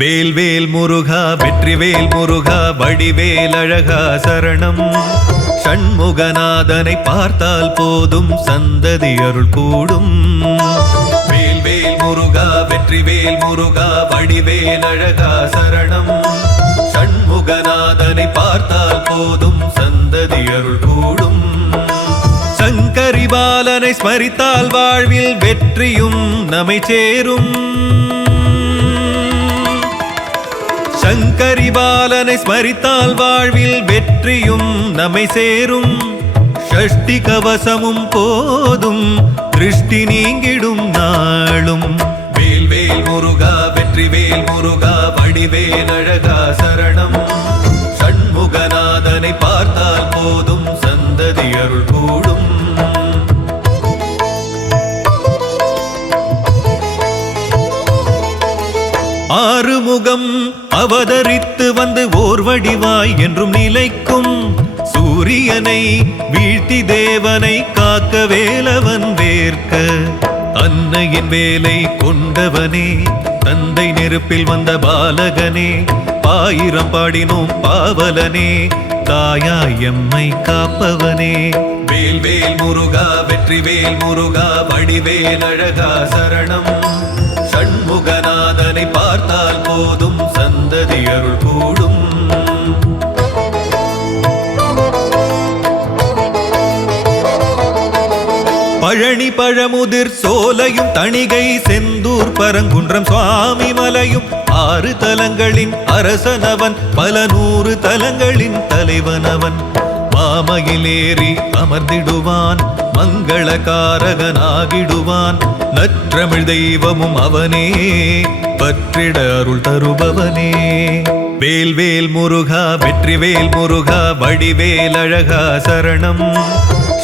வேல்வேல் முருகா வெற்றிவேல் முருகா வடிவேல் அழகா சரணம். சண்முகநாதனை பார்த்தால் போதும் சந்ததி அருள் கூடும். வேல்வேல் முருகா வெற்றிவேல் முருகா வடிவேல் அழகா சரணம். சண்முகநாதனை பார்த்தால் போதும் சந்ததி அருள் கூடும். சங்கரி பாலனை ஸ்மரித்தால் வாழ்வில் வெற்றியும் நம்மை சேரும். சங்கரி பாலனை ஸ்மரித்தால் வாழ்வில் வெற்றியும் நம்மை சேரும். ஷஷ்டி கவசமும் போதும் திருஷ்டி நீங்கிடும் நாளும். வேல்வேல் முருகா வெற்றிவேல் முருகா வடிவேல் அழகா சரணம். சண்முகநாதனை பார்த்தால் போதும் சந்ததி அருள் கூடும். ஆறுமுகம் அவதரித்து வந்து ஓர் வடிவாய் என்றும் நிலைக்கும். சூரியனை வீழ்த்தி தேவனை காக்க வேலவன் வேர்க்க. அன்னையின் வேலை கொண்டவனே தந்தை நெருப்பில் வந்த பாலகனே. ஆயிரம் பாடினோம் பாவலனே தாயாய் எம்மை காப்பவனே. வேல்வேல் முருகா வெற்றிவேல் முருகா வடிவேல் அழகா சரணம். சண்முகநாதனை பார்த்தால் போதும் சந்ததி அருள் கூடும். பழனி பழமுதிர் சோலையும் தணிகை செந்தூர் பரங்குன்றம் சுவாமி மலையும். 6 தலங்களின் அரசனவன் பல 100 தலங்களின் தலைவனவன். மாமயிலேறி அமர்ந்திடுவான் மங்களகாரகனாகிடுவான். நற்றமிழ் தெய்வமும் அவனே பற்றிட அருள் தருபவனே. வேல்வேல் முருகா வெற்றிவேல் முருகா வடிவேல் அழகா சரணம்.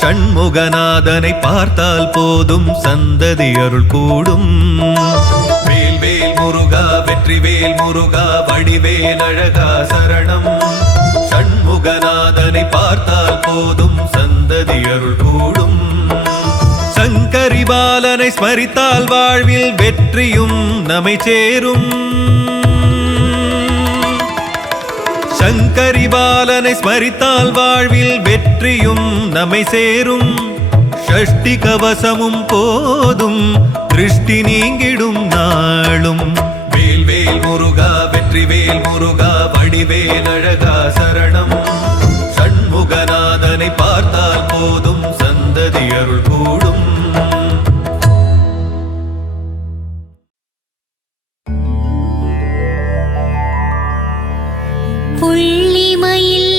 சண்முகநாதனை பார்த்தால் போதும் சந்ததி அருள் கூடும். வேல்வேல் முருகா வெற்றிவேல் முருகா வடிவேல் அழகா சரணம். சண்முகநாதனை பார்த்தால் போதும் சந்ததி அருள் கூடும். சங்கரி பாலனை ஸ்மரித்தால் வாழ்வில் வெற்றியும் நம்மை சேரும். சங்கரி பாலனை ஸ்மரித்தால் வாழ்வில் வெற்றியும் நம்மை சேரும். ஷஷ்டி கவசமும் போதும் திருஷ்டி நீங்கிடும் நாளும். வேல்வேல் முருகா வெற்றிவேல் முருகா வடிவேல் அழகா சரணம். சண்முகநாதனை பார்த்தால் போதும் சந்ததி அருள் கூடும். புள்ளிமயில்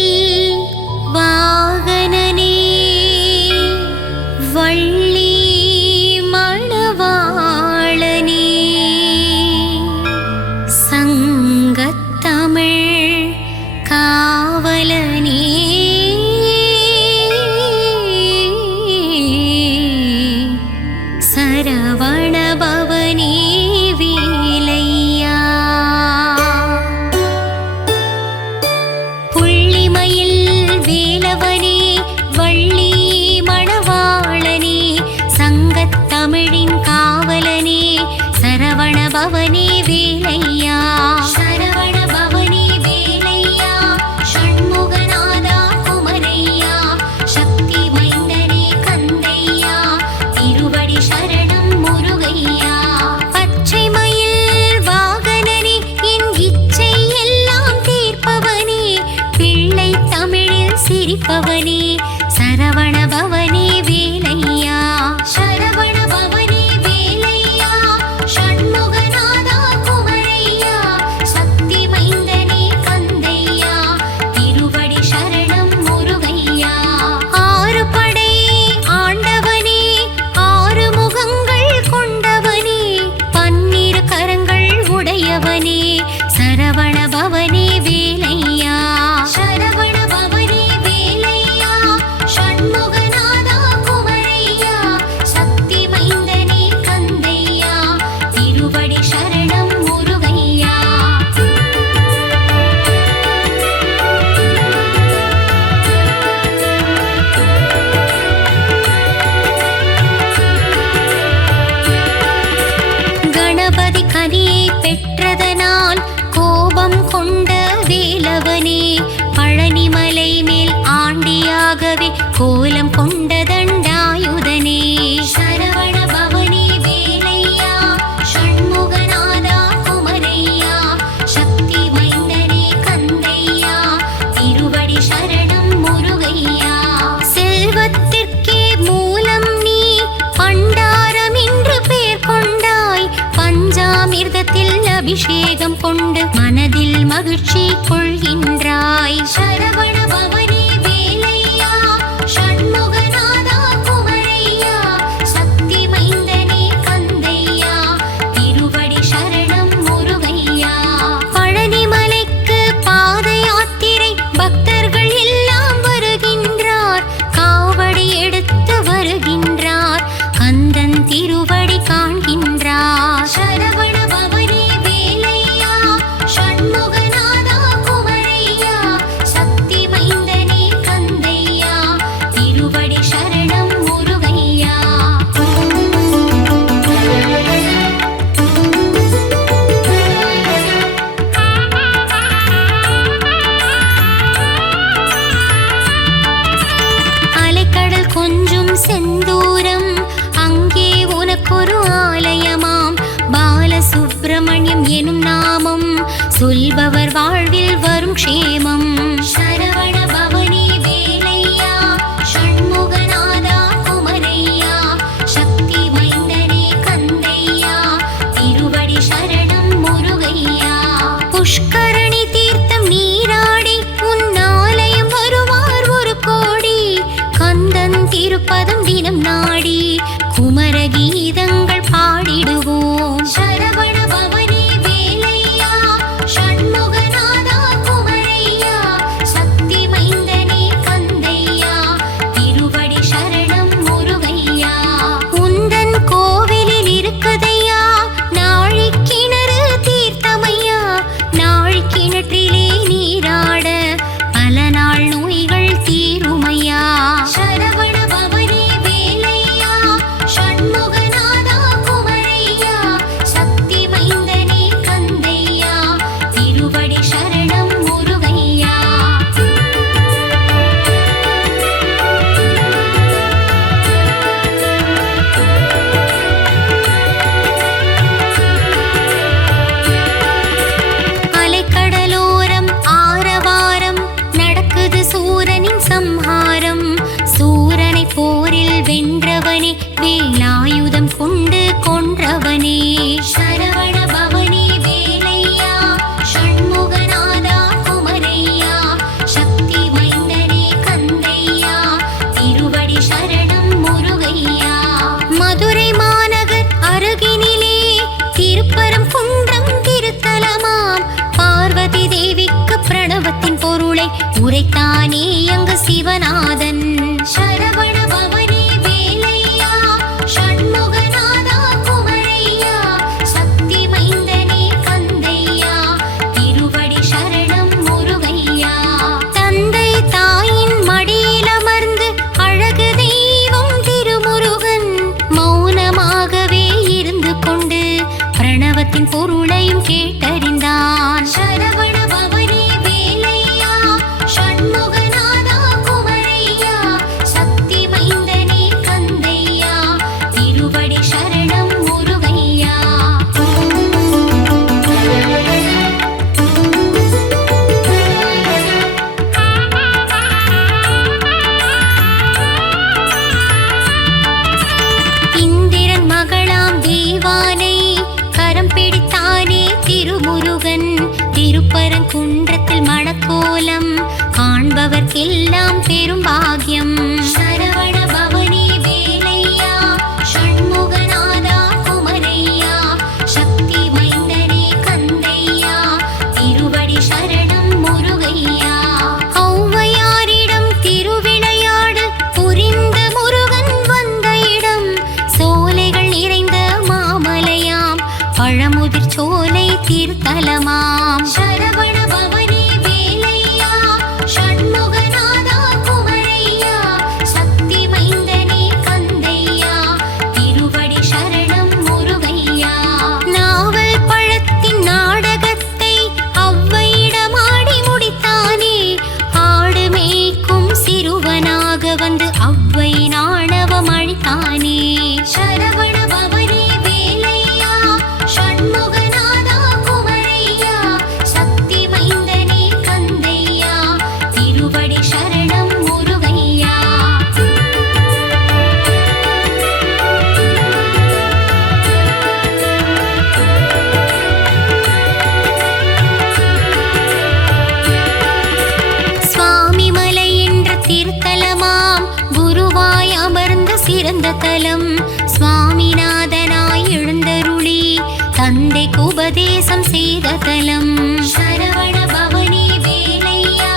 வாகனனே வள்ளி மணவாளனே. சங்கத்தமிழ் காவலனே சரவணபவனே வேலையா. புள்ளிமயில் வேலவனே வள்ளி மணவாளனே. சங்கத்தமிழின் காவலனே சரவணபவனே வேலையா. சரவணபவனே வேலையா. ஷண்முகநாதா குமரையா. சக்தி மைந்தனே கந்தையா. திருவடி சரணம் முருகையா. பச்சை மயில் வாகனனே என் இச்சை எல்லாம் தீர்ப்பவனே. பிள்ளை தமிழில் சிரிப்பவனே சரவணபவனே வேலையா. சரவணபவனே வேலையா. ஷண்முகநாதா குமரையா. சக்தி மைந்தனே கந்தையா. திருவடி சரணம் முருகையா. 6 படை ஆண்டவனே 6 முகங்கள் கொண்டவனே. 12 கரங்கள் உடையவனே சரவணபவனே வேலையா. சரவணபவனே வேலையா. ஷண்முக பவனே பழனிமலை மேல் ஆண்டியாகவே கோலம் கொண்ட தண்டாயுதனே சரவண பவனே வேலையா ஷண்முகநாதா குமரையா சக்தி மைந்தனே கந்தையா திருவடி சரணம் முருகையா செல்வத்திற்கே மூலம் நீ பண்டாரம் என்று பெயர் கொண்டாய் பஞ்சாமிர்தத்தில் அபிஷேகம் கொண்டு மனதில் மகிழ்ச்சி கொள்கின்றாய் சரவண பவனே வேலையா ஷண்முகநாதா குமரையா சக்தி மைந்தனே கந்தையா திருவடி சரணம் முருகையா பழனிமலைக்கு பாத யாத்திரை பக்தர்கள் எல்லாம் வருகின்றார் காவடி எடுத்து வருகின்றார் கந்தன் திருவடி காண்கின்றார் சரவண பவனே வேலையா ஷண்முகநாதா குமரையா சக்தி மைந்தனே கந்தையா திருவடி சரணம் முருகையா அலைக்கடல் கொஞ்சும் செந்தூரம் அங்கே உனக்கொரு ஆலயமாம் பாலசுப்பிரமணியம் எனும் நாமம் சொல்பவர் வாழ்வில் வரும் க்ஷேமம் சரவண பவனே வேலையா ஷண்முகநாதா குமரையா சக்தி மைந்தனே கந்தையா திருவடி சரணம் முருகையா புஷ்கரணி தீர்த்தம் நீராடி உன் ஆலயம் வருவார் ஒரு கோடி கந்தன் திருப்பதம் தினம் நாடி குமர கீதங்கள் பாடிடுவோம் சரவண பவனே வேலையா ஷண்முகநாதா குமரையா சக்தி மைந்தனே கந்தையா திருவடி சரணம் முருகையா உந்தன் கோவிலில் இருக்குதையா நாழி கிணறு தீர்த்தமையா நாழி கிணற்றிலே நீராட பல நாள் நோய்கள் தீருமையா சரவண பவனே வேலையா ஷண்முகநாதா குமரையா சக்தி மைந்தனே கந்தையா திருவடி சரணம் முருகையா அலைக்கடலோரம் ஆரவாரம் நடக்குது சூரனின் சம்ஹாரம் சூரனை போரில் வென்றவனே வேலாயுதம் கொண்டு கொன்றவனே சரவண பவனே வேலையா ஷண்முகநாதா குமரையா சக்தி மைந்தனே கந்தையா திருவடி சரணம் முருகையா மதுரை மாநகர் அருகினிலே திருப்பரம் குன்றம் திருத்தலமாம் பார்வதி தேவிக்கு பிரணவத்தின் பொருளை உரைத்தானே அங்கு சிவநாதன் சரவண பவனே வேலையா ஷண்முகநாதா குமரையா சக்தி மைந்தனே கந்தையா திருவடி சரணம் முருகையா தந்தை தாயின் மடியில் அமர்ந்து அழகு தெய்வம் திருமுருகன் மௌனமாகவே இருந்து கொண்டு பிரணவத்தின் பொருளையும் கேட்டறிந்தான் சரவண பவனே வேலையா ஷண்முகநாதா குமரையா சக்தி மைந்தனே கந்தையா திருவடி சரணம் முருகையா இந்திரன் மகளாம் தேவானை கரம் பிடித்தானே திருமுருகன் திருப்பரங்குன்றத்தில் மணக்கோலம் காண்பவர்க்கெல்லாம் பெரும் பாக்கியம் சரவண பவனே வேலையா ஷண்முகநாதா குமரையா சக்தி மைந்தனே கந்தையா திருவடி சரணம் முருகையா ஔவையாரிடம் திருவிளையாடு புரிந்த முருகன் வந்த இடம் சோலைகள் நிறைந்த மாமலையாம் பழமுதிர் சோலை தீர்த்தலமாம் சரவண பவனே வேலையா ஷண்முகநாதா குமரையா சக்தி சிறந்த தலம். சுவாமிநாதனாய் எழுந்தருளி தந்தைக்கு உபதேசம் செய்த தலம். சரவண பவனி வேலையா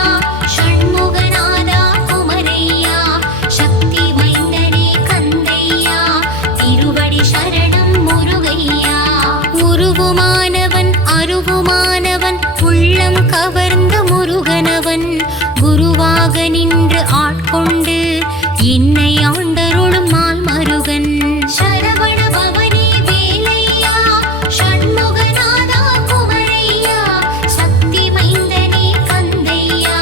ஷண்முகநாதா குமரையா சக்தி மைந்தனே கந்தையா திருவடி சரணம் முருகையா. உருவுமானவன் அருவுமானவன் உள்ளம் கவர்ந்த முருகனவன் குருவாக நின்று ஆட்கொண்டு என்னை ஆண்டருளும் மால் மருகன். சரவண பவனி வேலையா ஷண்முகநாதா குமரையா சக்தி மைந்தனே கந்தையா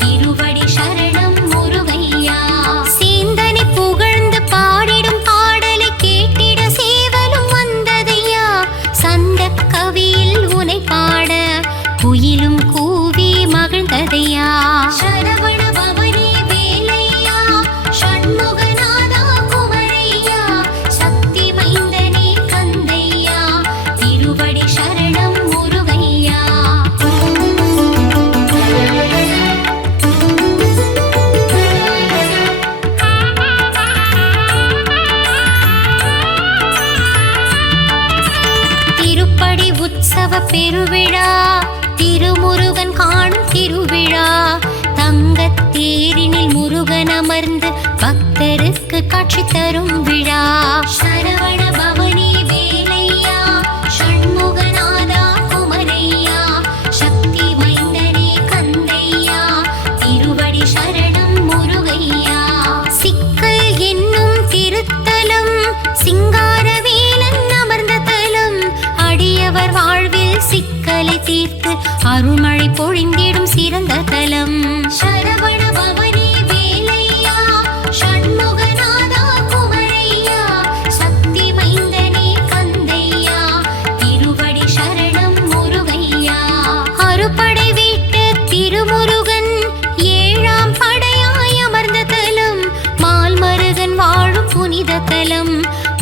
திருவடி சரணம் முருகையா. சேந்தனை புகழ்ந்து பாடிடும் பாடலை கேட்டிட சேவலும் வந்ததையா. சந்த கவியில் உனை பாட குயிலும் கூவி மகிழ்ந்ததையா. சரவண பவனி வேலையா ஷண்முகநாதா குமரையா சக்தி மைந்தனே கந்தையா திருவடி சரணம் முருகையா. திருப்படி உற்சவ பெருவிழா திருமுருகன் காணும் திருவிழா. தங்கத்தேரினில் முருகன் அமர்ந்து பக்தருக்கு காட்சி தரும் விழா. சரவண பவனி வேலையா ஷண்முகநாதா குமரையா சக்தி மைந்தனே கந்தையா திருவடி சரணம் முருகையா. சிக்கல் என்னும் திருத்தலம் சிங்காரவேலன் அமர்ந்த தலம். அடியவர் வாழ்வில் சிக்கலை தீர்த்து அருள்மழை பொழிந்திடும் சிறந்த தலம். சரவண பவனி வேலையா ஷண்முகநாதா குமரையா சக்தி மைந்தனே கந்தையா திருவடி சரணம் முருகையா. அறுபடை வீட்டு திருமுருகன் ஏழாம் படையாய் அமர்ந்த தலம். மால் மருகன் வாழும் புனித தலம்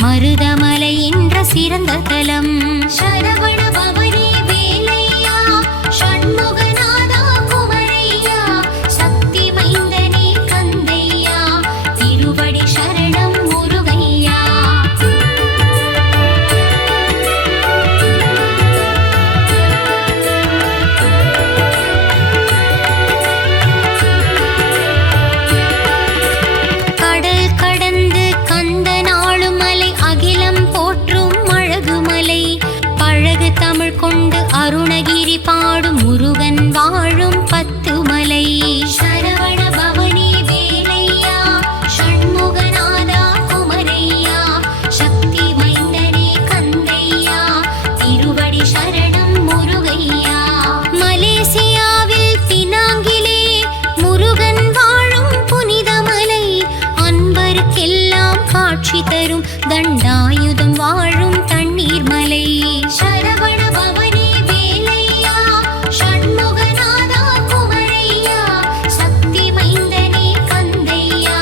மருதமலை என்ற சிறந்த தலம். சரவண பவனி வேலையா ஷண்முகநாதா குமரையா சக்தி மைந்தனே கந்தையா திருவடி சரணம் முருகையா. கடல் கடந்து கந்த நாளும் மலை அகிலம் போற்றும் அழகுமலை. பழகு தமிழ் கொண்டு அருணகிரி பாடும் முருகன் வாழும் பத்து மலை. சரவண பவனி வேலையா ஷண்முகநாதா குமரையா சக்தி மைந்தனே கந்தையா திருவடி சரணம் முருகையா. மலேசியாவில் பினாங்கிலே முருகன் வாழும் புனித மலை. அன்பருக்கெல்லாம் காட்சி தரும் தண்டாயுதம் வாழும் தண்ணீர் மலை. சரவண பவனி வேலையா ஷண்முகநாதா குமரையா சக்தி மைந்தனே கந்தையா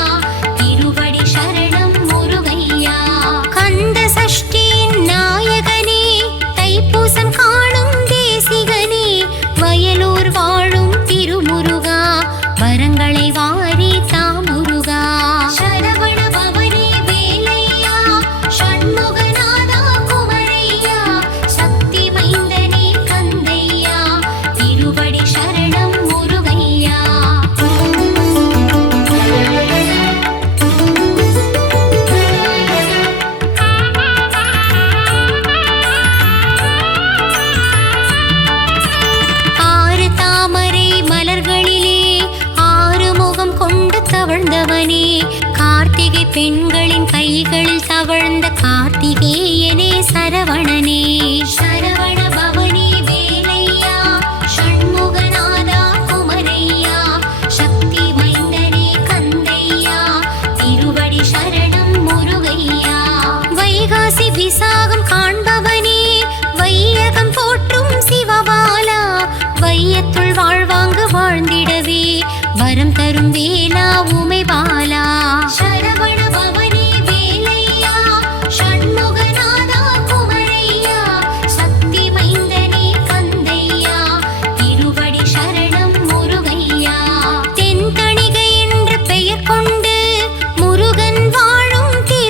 திருவடி சரணம் முருகையா. கந்த சஷ்டியின் நாயகனே தைப்பூசம் காணும் தேசிகனே வயலூர் வாழும் திருமுருகா வரங்களை வாரி தாமுருகா. சரவண பவனி வேலையா ஷண்முகநாதா குமரையா சக்தி மைந்தனே கந்தையா திருவடி சரணம் முருகையா. ஆறு தாமரை மலர்களிலே ஆறு முகம் கொண்டு தவழ்ந்தவனே. கார்த்திகை பெண்களின் கைகளில் தவழ்ந்த கார்த்திகேயனே சரவணனே. சரவண பவனி வேலையா ஷண்முகநாதா குமரையா சக்தி மைந்தனே கந்தையா திருவடி சரணம் முருகையா. வைகாசி விசாகம் காண்பவனே வையகம் போற்றும் சிவபாலா. வையத்துள் வாழ்வாங்கு வாழ்ந்திடவே வரம் தரும் வேலா உமை பாலா. சரவண பவனி வேலையா ஷண்முகநாதா குமரையா சக்தி மைந்தனே கந்தையா திருவடி சரணம் முருகையா. தென்தணிகை என்று பெயர் கொண்டு முருகன் வாழும் திரு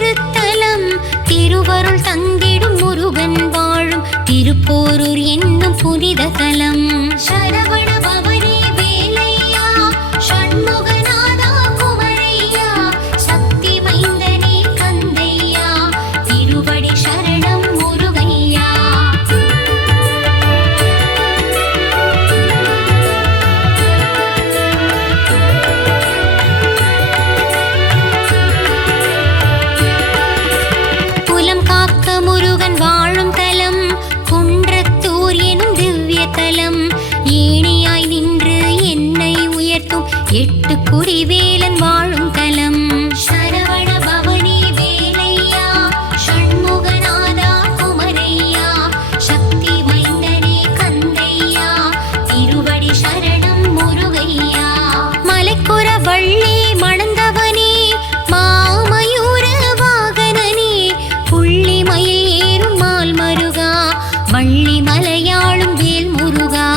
புனித தலம். சரவண பவனே வேலையா, ஷண்முகநாதா குமரையா, சக்தி மைந்தனே கந்தையா, திருவடி சரணம் முருகையா. குலம் காக்க முருகன் வாழும் தலம், குன்றத்தூர் எனும் திவ்ய தலம். ஏணியாய் நின்று என்னை உயர்த்தும் எட்டு குறிவேலன் வாழும் தலம். சரவண பவனே வேலையா, ஷண்முகநாதா குமரையா, சக்தி மைந்தனே கந்தையா, திருவடி சரணம் முருகையா. மலைக்குற வள்ளி மணந்தவனே, மாமயூர வாகனனே, புள்ளி மயில் ஏறும் மால் மருகா, வள்ளி மலையாளும் வேல் முருகா.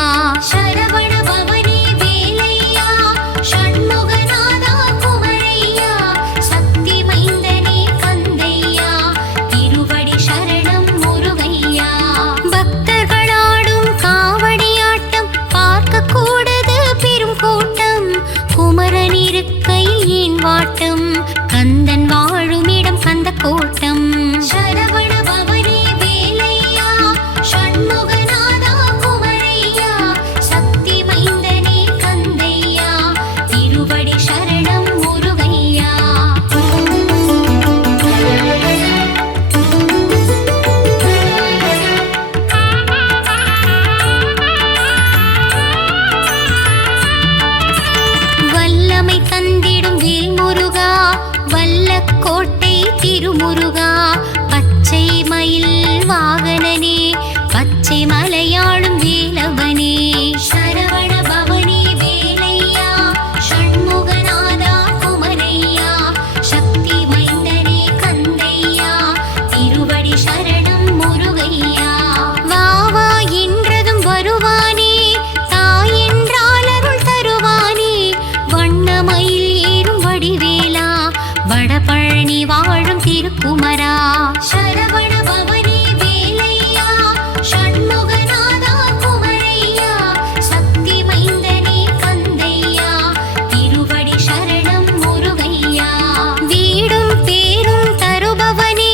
சரவண பவனே வேலையா, ஷண்முகநாதா குமரையா, சக்தி மைந்தனே கந்தையா, திருவடி சரணம் முருகையா. பக்தர்களாடும் காவடியாட்டம் பார்க்க கூடது பெரும் கூட்டம், குமரன் இருக்கையில் ஏன் வாட்டம், கந்தன் வாழுமிடம் கந்த கோட்டம். சரவண பவனே வேலையா, ஷண்முகநாதா குமரையா, சக்தி மைந்தனே கந்தையா, திருவடி சரணம் முருகையா. வல்லமை தந்திடும் வேல் முருகா, வல்லக்கோட்டை திருமுருகா, பச்சை மயில் வாகனனே, பச்சை மலையாளும் வேலவனே. சரவண பவனே வேலையா, ஷண்முகநாதா குமரையா, சக்தி மைந்தனே கந்தையா, திருவடி சரணம் முருகையா. வா வா என்றதும் வருவானே, தாய் என்றால் அருள் தருவானே, வண்ணமயில் ஏறும் வடிவேலா, வடபழனி வாழும் திருக்குமரா. சரவண பவனே வேலையா, ஷண்முகநாதா குமரையா, சக்தி மைந்தனே கந்தையா, திருவடி சரணம் முருகையா. வீடும் பேரும் தருபவனே,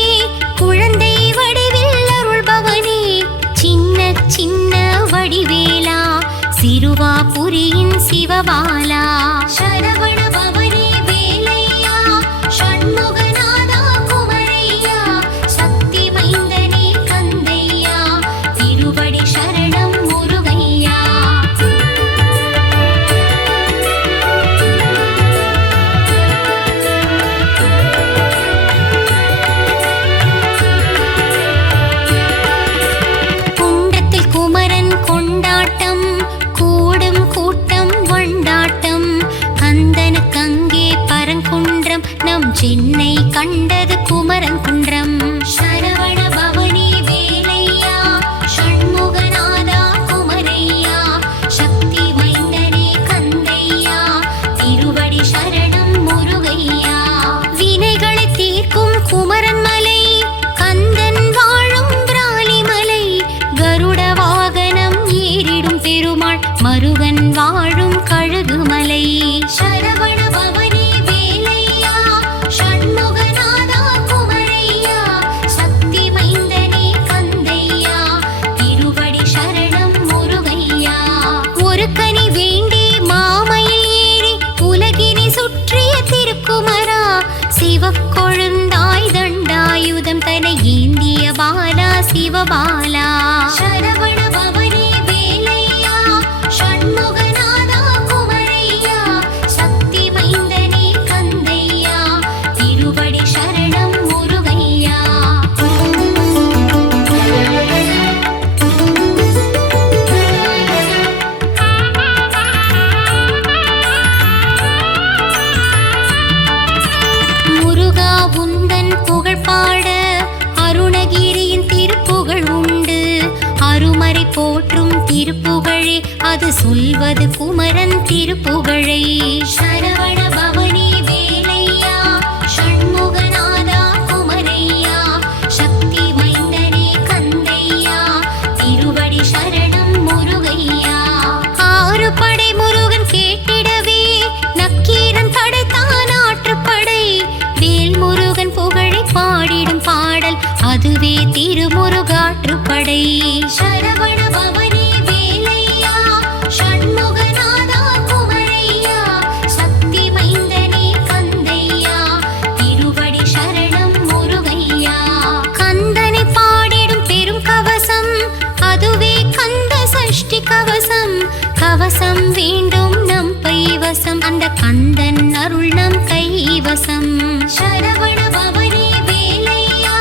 குழந்தை வடிவில் அருள்பவனே, சின்ன சின்ன வடிவேலா, சிறுவாபுரியின் சிவபாலா. சரவண பவனே வேலையா, ஷண்முகநாதா குமரையா, சக்தி மைந்தனே கந்தையா, திருவடி சரணம் முருகையா. குன்றத்தில் குமரன் கொண்டாட்டம், கூடும் கூட்டம் வண்டாட்டம், கந்தனுக்கங்கே பரங்குன்றம், நம் சென்னை கண்டது குமரன் குன்றம். சரவண பவனே வேலையா, ஷண்முகநாதா குமரையா, சக்தி மைந்தனே கந்தையா, திருவடி சரணம் முருகையா. வினைகளை தீர்க்கும் குமரன் மலை, கந்தன் வாழும் பிராலிமலை, கருட வாகனம் ஏறிடும் பெருமாள், மருகன் வாழும் கழுகுமலை. சரவண பவனே வேலையா, ஷண்முகநாதா குமரையா, சக்தி மைந்தனே கந்தையா, திருவடி சரணம் முருகையா. ஒரு கனி வேண்டி மாமயில் ஏறி உலகினை சுற்றிய திருக்குமரா, சிவக்கொழுந்தாய் தண்டாயுதம் தனை ஏந்திய பாலா சிவபாலா. சரவண பவனே வேலையா, ஷண்முகநாதா குமரையா, சக்தி மைந்தனே கந்தையா, திருவடி சரணம் முருகையா. முருகா உந்தன் புகழ் பாட அருணகிரியின் திருப்புகழ் உண்டு, அருமறை போற்றும் திருப்புகழே அது சொல்வது குமரன் திருப்புகழை. சரவண பவனே வேலையா, ஷண்முகநாதா குமரையா, சக்தி மைந்தனே கந்தையா, திருவடி சரணம் முருகையா. படை. சரவண பவனே வேலையா ஷண்முகநாதா குமரையா சக்தி மைந்தனே கந்தையா திருவடி சரணம் முருகையா. கந்தனை பாடிடும் பெரும் கவசம் அதுவே கந்த சஷ்டி கவசம். கவசம் வேண்டும் நம் கைவசம் அந்த கந்தன் அருள் நம் கைவசம். சரவண பவனே வேலையா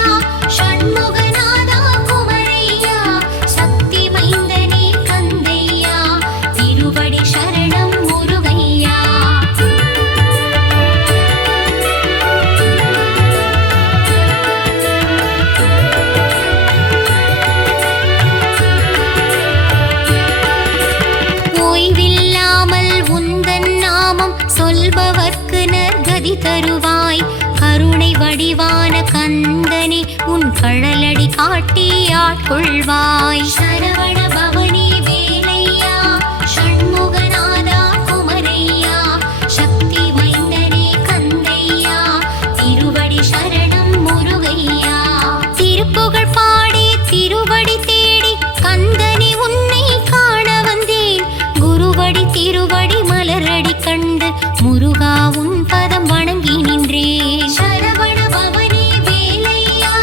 ஷண்முகநாதா குமரையா சக்தி மைந்தனே கந்தையா திருவடி சரணம் முருகையா. ஓய்வில்லாமல் உந்தன் நாமம் சொல்பவர்க்கு நற்கதி தருவாய். கருணை வடிவான கந்தனே உன் கழலடி காட்டி ஆட்கொள்வாய். சரவண பவனே வேலையா ஷண்முகநாதா குமரையா சக்தி மைந்தனே கந்தையா திருவடி சரணம் முருகையா. திருப்புகழ் பாடி திருவடி தேடி கந்தனே உன்னை காண வந்தேன். குருவடி திருவடி மலரடி கண்டு முருகா உன் பதம் வணங்கி நின்றேன். சரவண பவனே வேலையா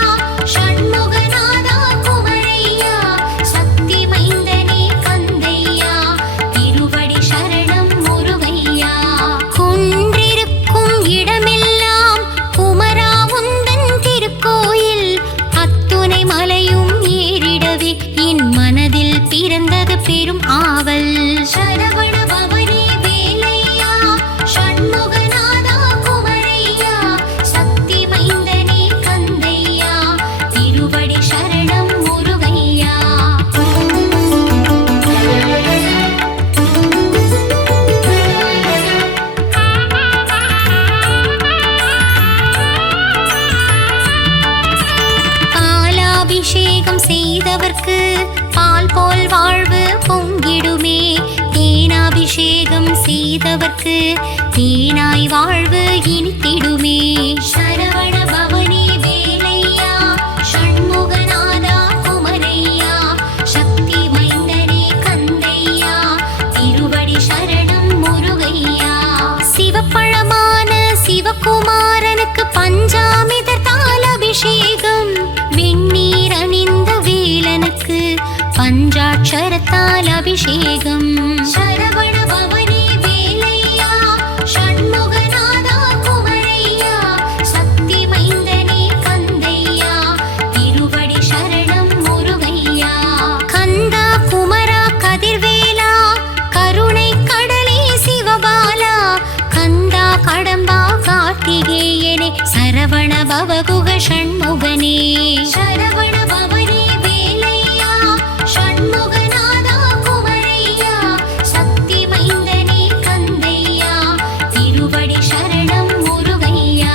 ஷண்முகநாதா குமரையா சக்தி மைந்தனே கந்தையா திருவடி சரணம் முருகையா. குன்றிருக்கும் இடமெல்லாம் குமரா உந்தன் திருக்கோயில் அத்துணை மலையும் ஏறிடவே என் மனதில் பிறந்தது பெரும் ஆவல். சரவண பவனே வேலையா ஷண்முகநாதா குமரையா சக்தி மைந்தனே கந்தையா திருவடி சரணம் முருகையா. பாலாபிஷேகம் செய்தவர்க்கு பால் போல் வாழ்வு பொங்கிடுமே. தேனாபிஷேகம் செய்தவர்க்கு தேனாய் வாழ்வு இனித்திடுமே. சரவண பவனே வேலையா ஷண்முகநாதா குமரையா சக்தி மைந்தனே கந்தையா திருவடி சரணம் முருகையா. சிவப்பழமான சிவகுமாரனுக்கு பஞ்சாமிர்தத்தால் அபிஷேகம். வெந்நீர் அணிந்த வேலனுக்கு பஞ்சாட்சரத்தால் அபிஷேகம். சரவண பவனே வேலையா ஷண்முகநாதா குமரையா சக்தி மைந்தனே கந்தையா திருவடி சரணம் முருகையா. கந்தா குமரா கதிர்வேலா கருணை கடலே சிவபாலா கந்தா கடம்பா கார்த்திகேயனே சரவண பவகுக ஷண்முகனே. சரவண பவனே வேலையா ஷண்முகநாதா குமரையா சக்தி மைந்தனே கந்தையா திருவடி சரணம் முருகையா.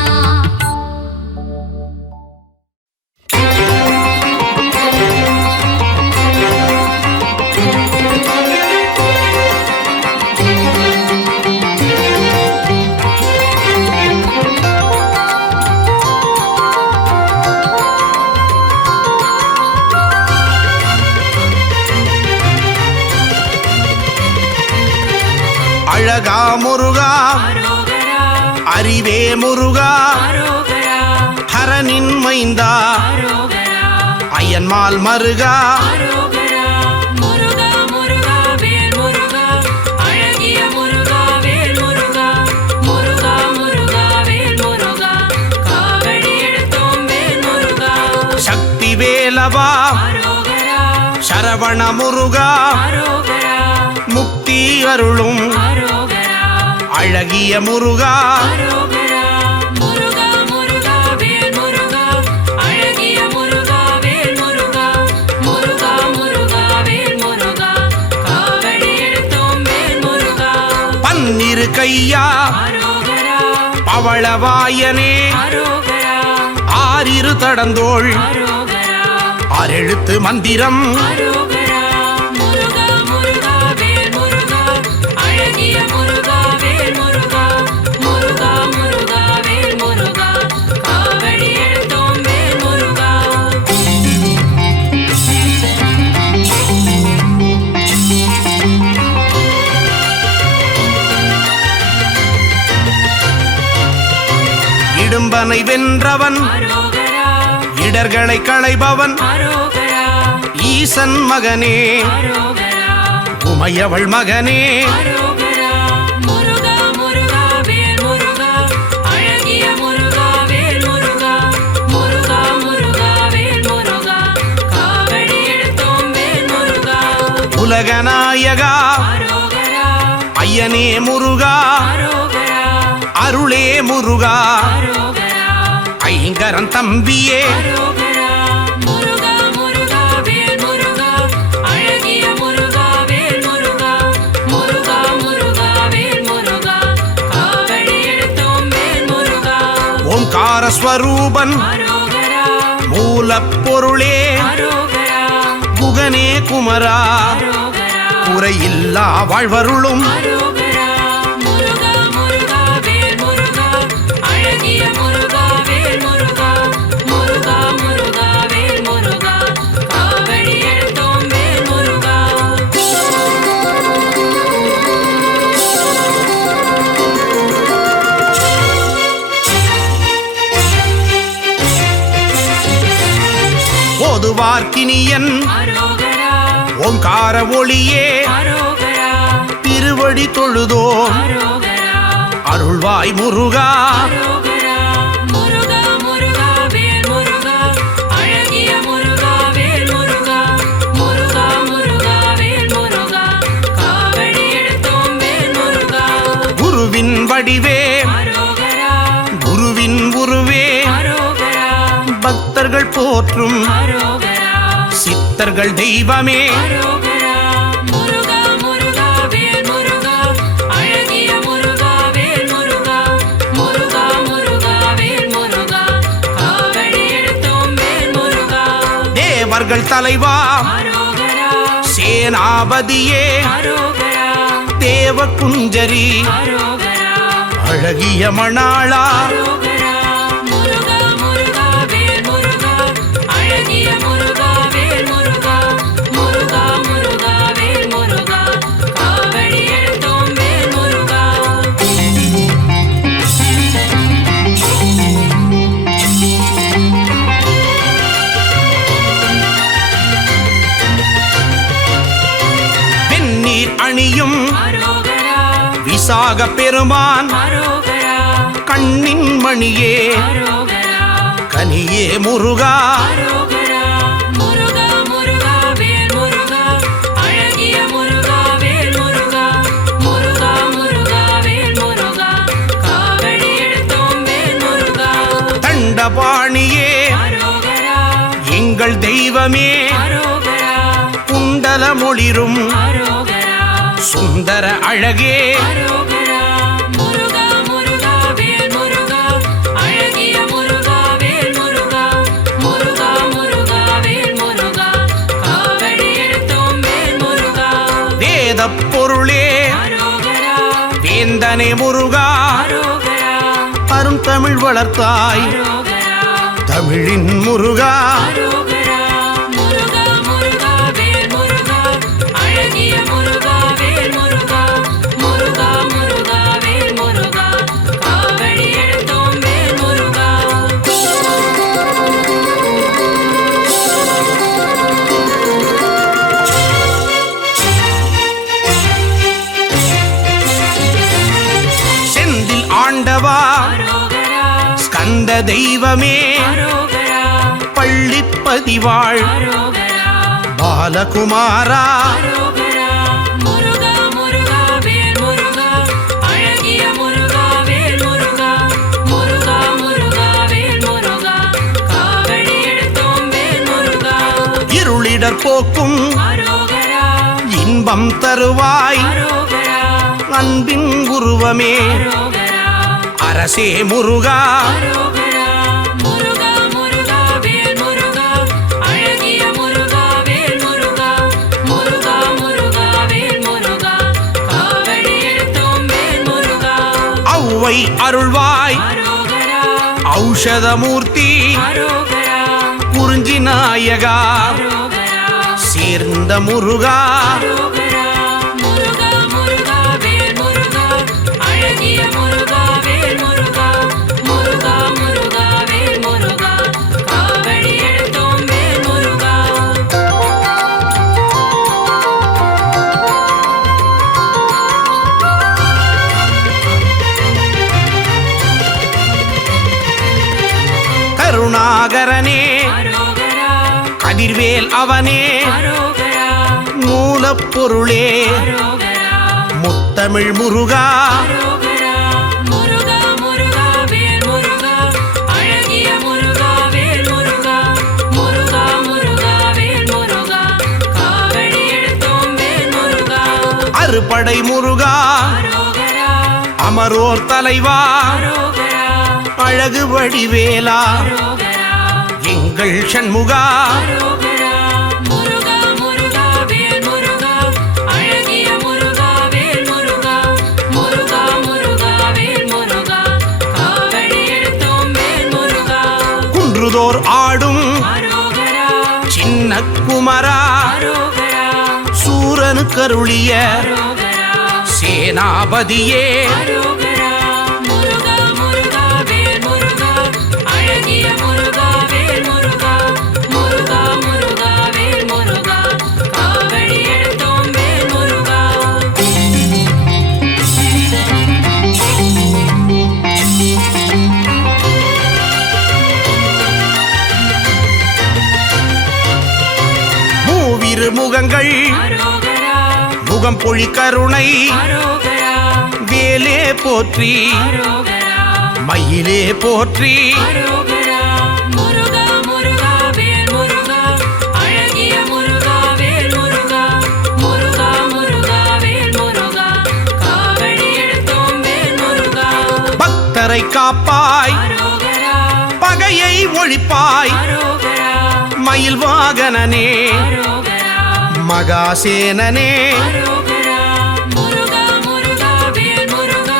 அழகா முருகா அறிவே முருகா ஹரனின் மைந்தா அயன்மால் மருகா சக்தி வேலவா சரவண முருகா முக்தி அருளும் அழகிய முருகா பன்னிரு கையா பவளவாயனே ஆறிரு தடந்தோள் ஆறெழுத்து மந்திரம் இடும்பனை வென்றவன் அரோகரா இடர்களை களைபவன் அரோகரா ஈசன் மகனே அரோகரா உமையவள் மகனே அரோகரா முருகா முருகா வேல் முருகா அழகிய முருகா வேல் முருகா முருகா முருகா வேல் முருகா காவடி எடுத்தோம் வேல் முருகா உலகநாயகா அரோகரா ஐயனே முருகா அரோகரா அருளே முருகா அரோகரா ஐங்கரன் தம்பியே அரோகரா முருகா முருகா வேல் முருகா அழகிய முருகா வேல் முருகா முருகா முருகா வேல் முருகா காவடி எடுத்தோம் வேல் முருகா ஓம்கார ஸ்வரூபன் அரோகரா மூலப்பொருளே அரோகரா குகனே குமரா அரோகரா குறையில்லா வாழ்வருளும் அரோகரா முருகா முருகா வேல் முருகா அழகிய முருகா வேல் முருகா முருகா முருகா வேல் முருகா காவடி எடுத்தோம் வேல் முருகா ஓதுவார்க்கினியன் அரோகரா ஓம்கார ஒளியே அரோகரா திருவடி தொழுதோம் அரோகரா அருள்வாய் முருகா அரோகரா முருகா முருகா வேல் முருகா அழகிய முருகா வேல் முருகா முருகா முருகா வேல் முருகா காவடி எடுத்தோம் வேல் முருகா குருவின் வடிவே அரோகரா குருவின் உருவே அரோகரா பக்தர்கள் போற்றும் அரோகரா சித்தர்கள் தெய்வமே அரோகரா முருகா முருகா வேல் முருகா அழகிய முருகா வேல் முருகா முருகா முருகா வேல் முருகா காவடி எடுத்தோம் வேல் முருகா தேவர்கள் தலைவா அரோகரா சேனாபதியே அரோகரா தேவ குஞ்சரி அரோகரா அழகிய மணாளா அரோகரா முருகா முருகா வேல் முருகா அழகிய முருகா வேல் முருகா முருகா முருகா வேல் முருகா காவடி எடுத்தோம் வேல் முருகா வெந்நீர் அணியும் அரோகரா விசாக பெருமான் அரோகரா கண்ணின் மணியே அரோகரா கனியே முருகா அரோகரா முருகா முருகா வேல் முருகா அழகிய முருகா வேல் முருகா முருகா முருகா வேல் முருகா காவடி எடுத்தோம் வேல் முருகா தண்டபாணியே அரோகரா எங்கள் தெய்வமே அரோகரா குண்டல மொழிரும் அரோகரா சுந்தர அழகே அரோகரா முருகா முருகா வேல் முருகா அழகிய முருகா வேல் முருகா முருகா முருகா வேல் முருகா காவடி எடுத்தோம் வேல் முருகா வேத பொருளே அரோகரா வேந்தனே முருகா அரோகரா அரும் தமிழ் வளர்த்தாய் அரோகரா தமிழின் முருகா அரோகரா முருகா முருகா வேல் முருகா அழகிய முருகா வேல் முருகா முருகா முருகா வேல் முருகா காவடி எடுத்தோம் வேல் முருகா செந்தில் ஆண்டவா அரோகரா ஸ்கந்த தெய்வமே அரோகரா பள்ளிப்பதிவாள் அரோகரா பாலகுமாரா அரோகரா முருகா முருகா வேல் முருகா அழகிய முருகா வேல் முருகா முருகா முருகா வேல் முருகா காவடி எடுத்தோம் வேல் முருகா இருளிடர் போக்கும் அரோகரா இன்பம் தருவாய் அரோகரா அன்பின் உருவமே அரோகரா அரசே முருகா அரோகரா முருகா முருகா வேல் முருகா அழகிய முருகா வேல் முருகா முருகா முருகா வேல் முருகா காவடி எடுத்தோம் வேல் முருகா ஔவை அருள்வாய் அரோகரா ஔஷதமூர்த்தி அரோகரா குறிஞ்சி நாயகா அரோகரா சேர்ந்த முருகா அரோகரா முருகா முருகா வேல் முருகா அழகிய முருகா வேல் முருகா முருகா முருகா கருணாகரனே அரோகரா கதிர்வேல் அவனே அரோகரா மூலப்பொருளே அரோகரா முத்தமிழ் முருகா அரோகரா முருகா முருகா வேல் முருகா அழகிய முருகா வேல் முருகா முருகா முருகா வேல் முருகா காவடி எடுத்தோம் வேல் முருகா அறுபடை முருகா அரோகரா அமரோர் தலைவா அரோகரா அழகு வடிவேலா அரோகரா எங்கள் சண்முகா அரோகரா முருகா முருகா வேல் முருகா அழகிய முருகா வேல் முருகா முருகா முருகா வேல் முருகா காவடி எடுத்தோம் வேல் முருகா குன்றுதோர் ஆடும் அரோகரா சின்ன குமரா அரோகரா சூரனு கருளிய அரோகரா சேனாபதியே அரோகரா முருகா முருகா வேல் முருகா அழகிய முருகா வேல் முருகா முருகா முருகா வேல் முருகா காவடி எடுத்தோம் வேல் முருகா மூவிரு முகங்கள் அரோகரா முகம் பொழி கருணை அரோகரா வேலே போற்றி அரோகரா மயிலே போற்றி அரோகரா முருகா முருகா வேல் முருகா அழகிய முருகா வேல் முருகா முருகா முருகா வேல் முருகா காவடி எடுத்தோம் வேல் முருகா பக்தரை காப்பாய் அரோகரா பகையை ஒழிப்பாய் அரோகரா மயில் வாகனனே அரோகரா மகாசேனனே அரோகரா முருகா முருகா வேல் முருகா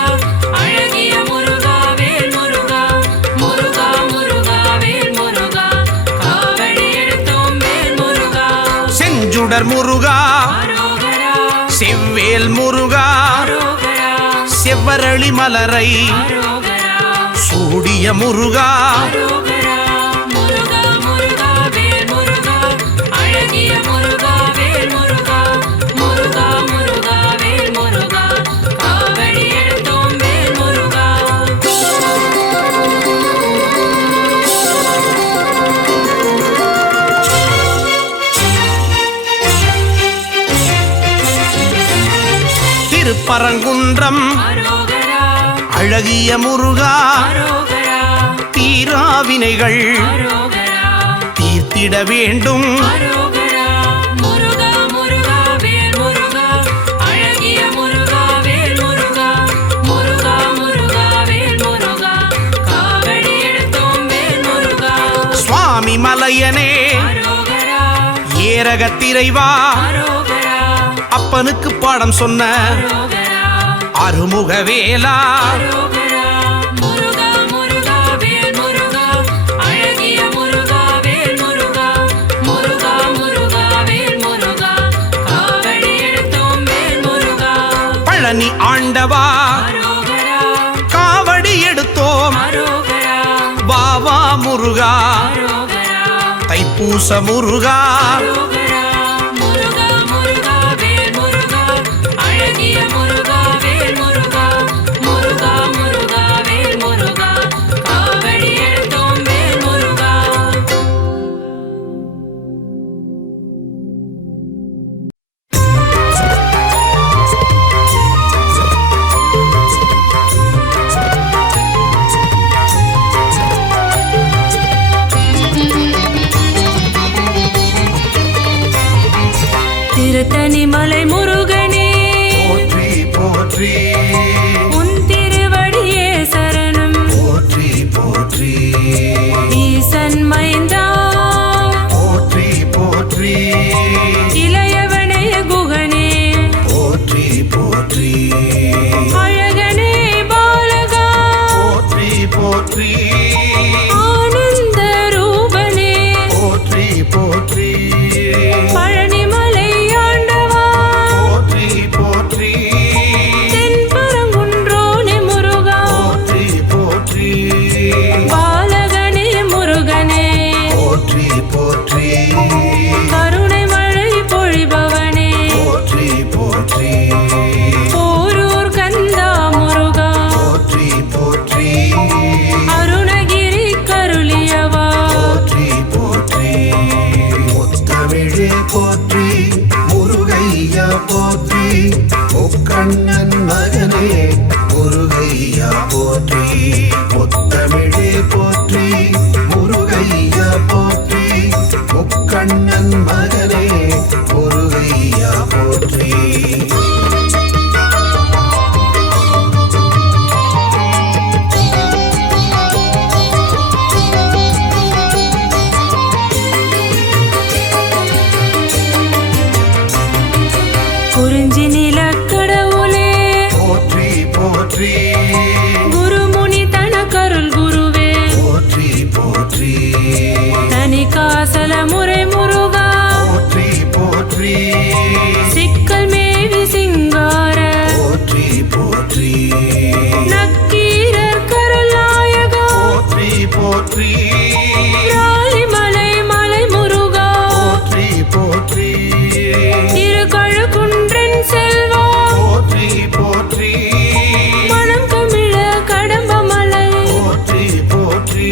அழகிய முருகா வேல் முருகா முருகா முருகா வேல் முருகா காவடி எடுத்தோம் வேல் முருகா செஞ்சுடர் முருகா அரோகரா செவ்வேல் முருகா அரோகரா செவ்வரளி மலரை அரோகரா சூடிய முருகா அரோகரா முருகா முருகா வேல் முருகா அழகிய முருகா வேல் முருகா முருகா முருகா வேல் முருகா காவடி எடுத்தோம் வேல் முருகா திருப்பரங்குன்றம் அரோகரா அழகிய முருகா அரோகரா தீராவினைகள் அரோகரா தீர்த்திட வேண்டும் அரோகரா முருகா முருகா வேல் முருகா அழகிய முருகா வேல் முருகா முருகா முருகா வேல் முருகா காவடி எடுத்தோம் வேல் முருகா சுவாமி மலையனே அரோகரா ஏரகத்திரைவா அரோகரா அப்பனுக்கு பாடம் சொன்ன அரோகரா அருமுகவேலா அரோகரா முருகா முருகா வேல் முருகா அழகிய முருகா வேல் முருகா முருகா முருகா வேல் முருகா காவடி எடுத்தோம் வேல் முருகா பழனி ஆண்டவா அரோகரா காவடி எடுத்தோம் அரோகரா வாவா முருகா அரோகரா தைப்பூச முருகா அரோகரா முருகா முருகா வேல் முருகா அழகிய முருகா வேல் முருகா முருகா முருகா வேல் முருகா காவடி எடுத்தோம் வேல் முருகா போற்றி முத்தமிழே போற்றி முருகையா போற்றி முக்கண்ணன் மகனே முருகையா போற்றி குறிஞ்சி நிலக்கடவுளே போற்றி போற்றி குருமுனி தனக்கருள் குருவே போற்றி போற்றி தனி காசல முறை முருகா போற்றி போற்றி சிக்கல் மேவி சிங்கார போற்றி போற்றி நக்கீரர் கருளாயகா போற்றி போற்றி ராலிமலை மலை முருகா போற்றி போற்றி திருக்கழுக்குன்றன் செல்வா போற்றி போற்றி மனம் கமிழ கடம்பமலை போற்றி போற்றி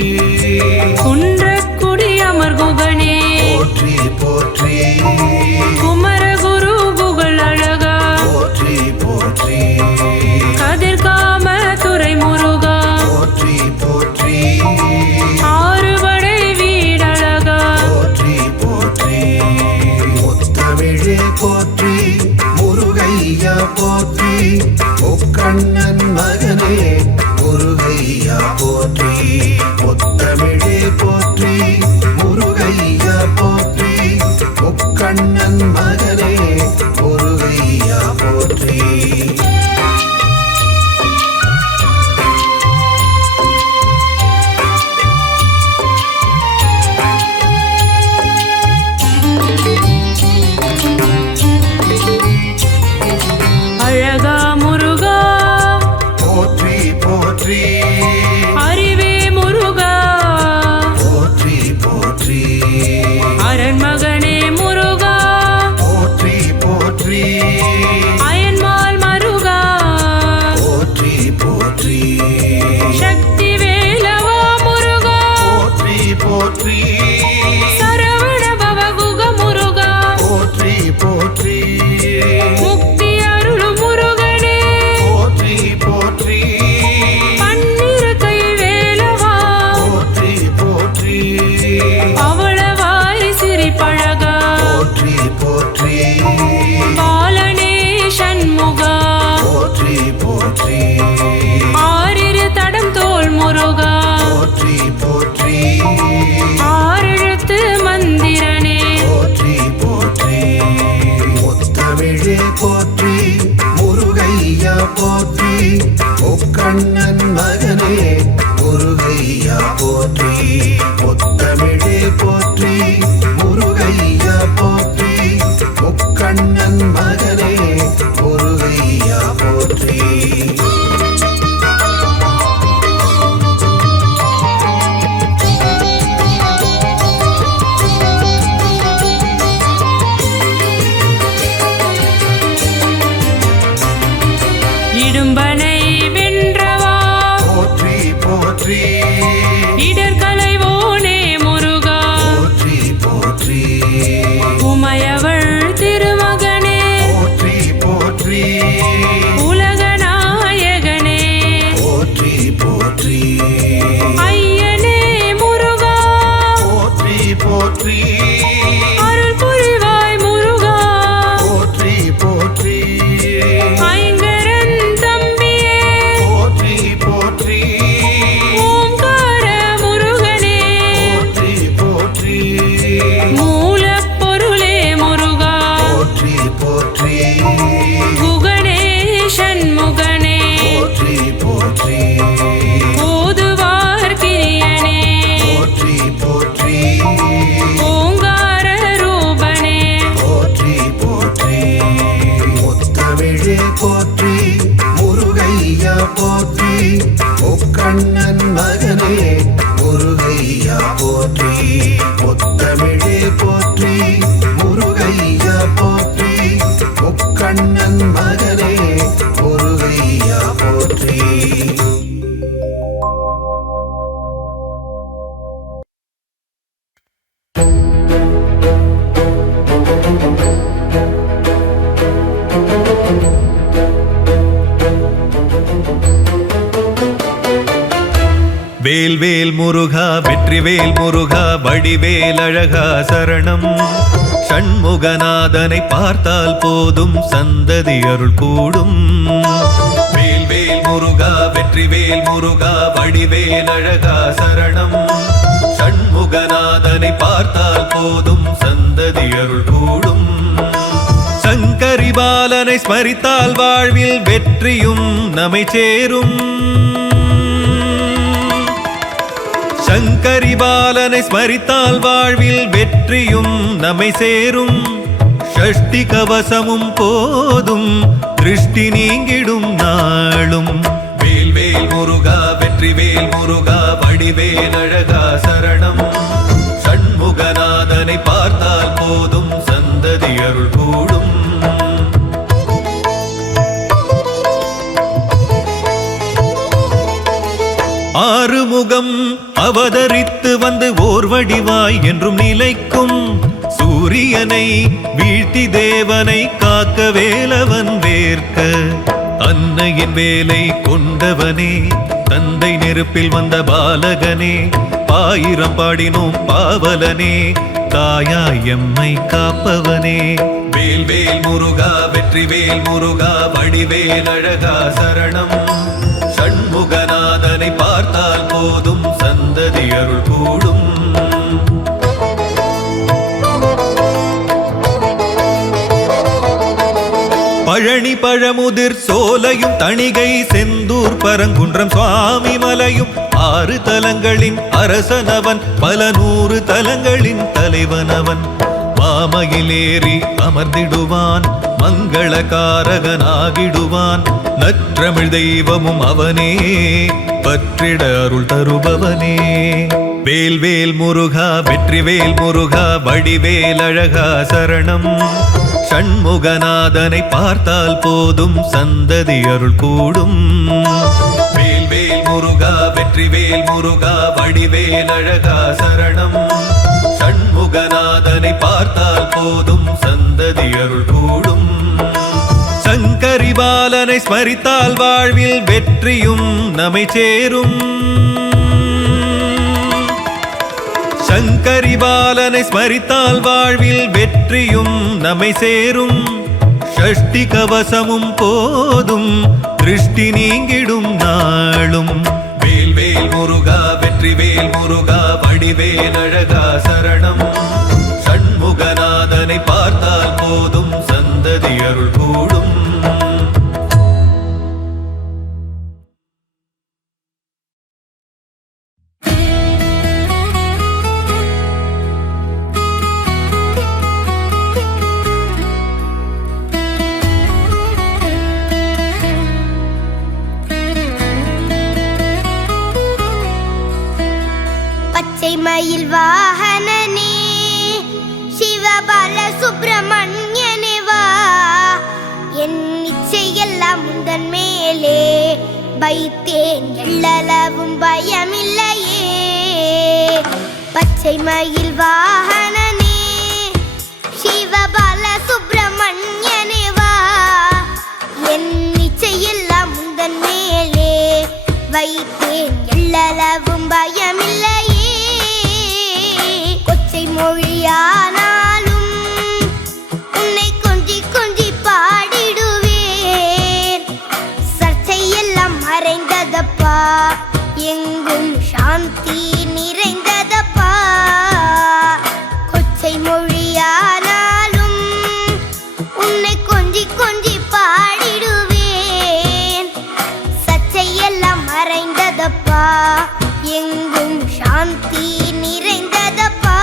குன்றக்குடி அமர்குகனே போற்றி போற்றி குமரகுரு புகழ் அழகா போற்றி போற்றி கதிர்காம துறை முருகா போற்றி போற்றி ஆறுபடை வீடழகா போற்றி போற்றி முத்தமிழே போற்றி முருகையா போற்றி முக்கண்ணன் மகனே முருகையா போற்றி முத்தமிழே போற்றி முருகையா போற்றி முக்கண்ணன் மகனே முருகையா போற்றி அழகா முருகா போற்றி போற்றி அறிவே முருகா போற்றி போற்றி அரண்மகனே முருகா போற்றி போற்றி அயன்மால் மருகா போற்றி போற்றி சக்தி வேலவா முருகா போற்றி போற்றி சரவண பவகுக முருகா போற்றி போற்றி முக்தி அருளும் முருகனே போற்றி போற்றி பன்னிரு கை வேலவா போற்றி போற்றி பவளவாய் சிரிப்பழகா போற்றி போற்றி பாலனே சண்முகா போற்றி போற்றி ஆறிரு தடம் தோள் முருகா போற்றி போற்றி ஆறெழுத்து மந்திரனே போற்றி போற்றி முத்தமிழே போற்றி முருகையா போற்றி முக்கண்ணன் மகனே முருகையா போற்றி முத்தமிழே போற்றி முருகையா போற்றி முக்கண்ணன் மகனே முருகையா போற்றி இடும்பனை வென்றவா போற்றி போற்றி இடர்களைவோனே முருகா போற்றி போற்றி உமையவள் திருமகனே போற்றி போற்றி உலகநாயகனே போற்றி போற்றி ஐயனே முருகா போற்றி போற்றி அருள் புரிவாய் முருகா போற்றி போற்றி ஐங்கரன் தம்பியே போற்றி போற்றி ஓங்கார முருகனே போற்றி போற்றி மூலப்பொருளே முருகா போற்றி போற்றி குகனே சண்முகனே போற்றி போற்றி ஓதுவார் கிரியனே போற்றி போற்றி ஓங்கார ரூபனே போற்றி போற்றி முத்தமிழே போற்றி முருகையா போற்றி முக்கண்ணன் மகனே முருகையா போற்றி முத்தமிழே போற்றி முருகையா போற்றி முக்கண்ணன் மகனே முருகையா போற்றி வேல்வேல் முருகா வெற்றிவேல் முருகா வடிவேல் அழகா சரணம். சண்முகநாதனை பார்த்தால் போதும் சந்ததி அருள் கூடும். வேல்வேல் முருகா வெற்றிவேல் முருகா வடிவேல் அழகா சரணம். சண்முகநாதனை பார்த்தால் போதும் சந்ததி அருள் கூடும். சங்கரி பாலனை ஸ்மரித்தால் வாழ்வில் வெற்றியும் நம்மை சேரும். சங்கரி பாலனை ஸ்மரித்தால் வாழ்வில் வெற்றியும் நம்மை சேரும். ஷஷ்டி கவசமும் போதும் திருஷ்டி நீங்கிடும் நாளும். வேல்வேல் முருகா வெற்றிவேல் முருகா வடிவேல் அழகா சரணம். சண்முகநாதனை பார்த்தால் போதும் சந்ததி அருள் கூடும். ஆறுமுகம் அவதரித்து வந்து ஓர் வடிவாய் என்றும் நிலைக்கும். சூரியனை வீழ்த்தி தேவனை காக்க வேலவன் வேர்க்க. அன்னையின் வேலை கொண்டவனே தந்தை நெருப்பில் வந்த பாலகனே. ஆயிரம் பாடினோம் பாவலனே தாயாய் எம்மை காப்பவனே. வேல்வேல் முருகா வெற்றிவேல் முருகா வடிவேல் அழகா சரணம். சண்முகநாதனை பார்த்தால் போதும் சந்ததி அருள் கூடும். பழனி பழமுதிர் சோலையும் தணிகை செந்தூர் பரங்குன்றம் சுவாமி மலையும் 6 தலங்களின் அரசனவன் பல 100 தலங்களின் தலைவனவன். மாமையிலேறி அமர்ந்திடுவான் மங்களகாரகனாகிடுவான். நற்றமிழ் தெய்வமும் அவனே பற்றிட அருள் தருபவனே. வேல்வேல் முருகா வெற்றிவேல் முருகா வடிவேல் அழகா சரணம். சண்முகநாதனை பார்த்தால் போதும் சந்ததி அருள் கூடும். வேல்வேல் முருகா வெற்றிவேல் முருகா வடிவேல் அழகா சரணம். சண்முகநாதனை பார்த்தால் போதும் சந்ததி அருள் கூடும். சங்கரி பாலனை ஸ்மரித்தால் வாழ்வில் வெற்றியும் நம்மை சேரும். சங்கரி பாலனை ஸ்மரித்தால் வாழ்வில் வெற்றியும் நம்மை சேரும். ஷஷ்டி கவசமும் போதும் திருஷ்டி நீங்கிடும் நாளும். வேல்வேல் முருகா வெற்றிவேல் முருகா வடிவேல் அழகா சரணம். சண்முகநாதனை பார்த்தால் போதும் சந்ததி அருள் கூடும். மயில் வாகனனே சிவபால சுப்பிரமணியனே வா. என் இச்சையெல்லாம் உந்தன் மேலே வைத்தேன் எள்ளளவும் பயமில்லையே. பச்சை மயில் வாகனனே சிவபால சுப்பிரமணியனே வா. என் இச்சையெல்லாம் உந்தன் மேலே வைத்தேன் எள்ளளவும் பயமில்லையே. மொழியானாலும் உன்னை கொஞ்சி கொஞ்சி பாடிடுவேன். சர்ச்சையெல்லாம் மறைந்ததப்பா எங்கும் சாந்தி நிறைந்ததப்பா. கொச்சை மொழியானாலும் உன்னை கொஞ்சி கொஞ்சி பாடிடுவேன். சர்ச்சையெல்லாம் மறைந்ததப்பா எங்கும் சாந்தி நிறைந்ததப்பா.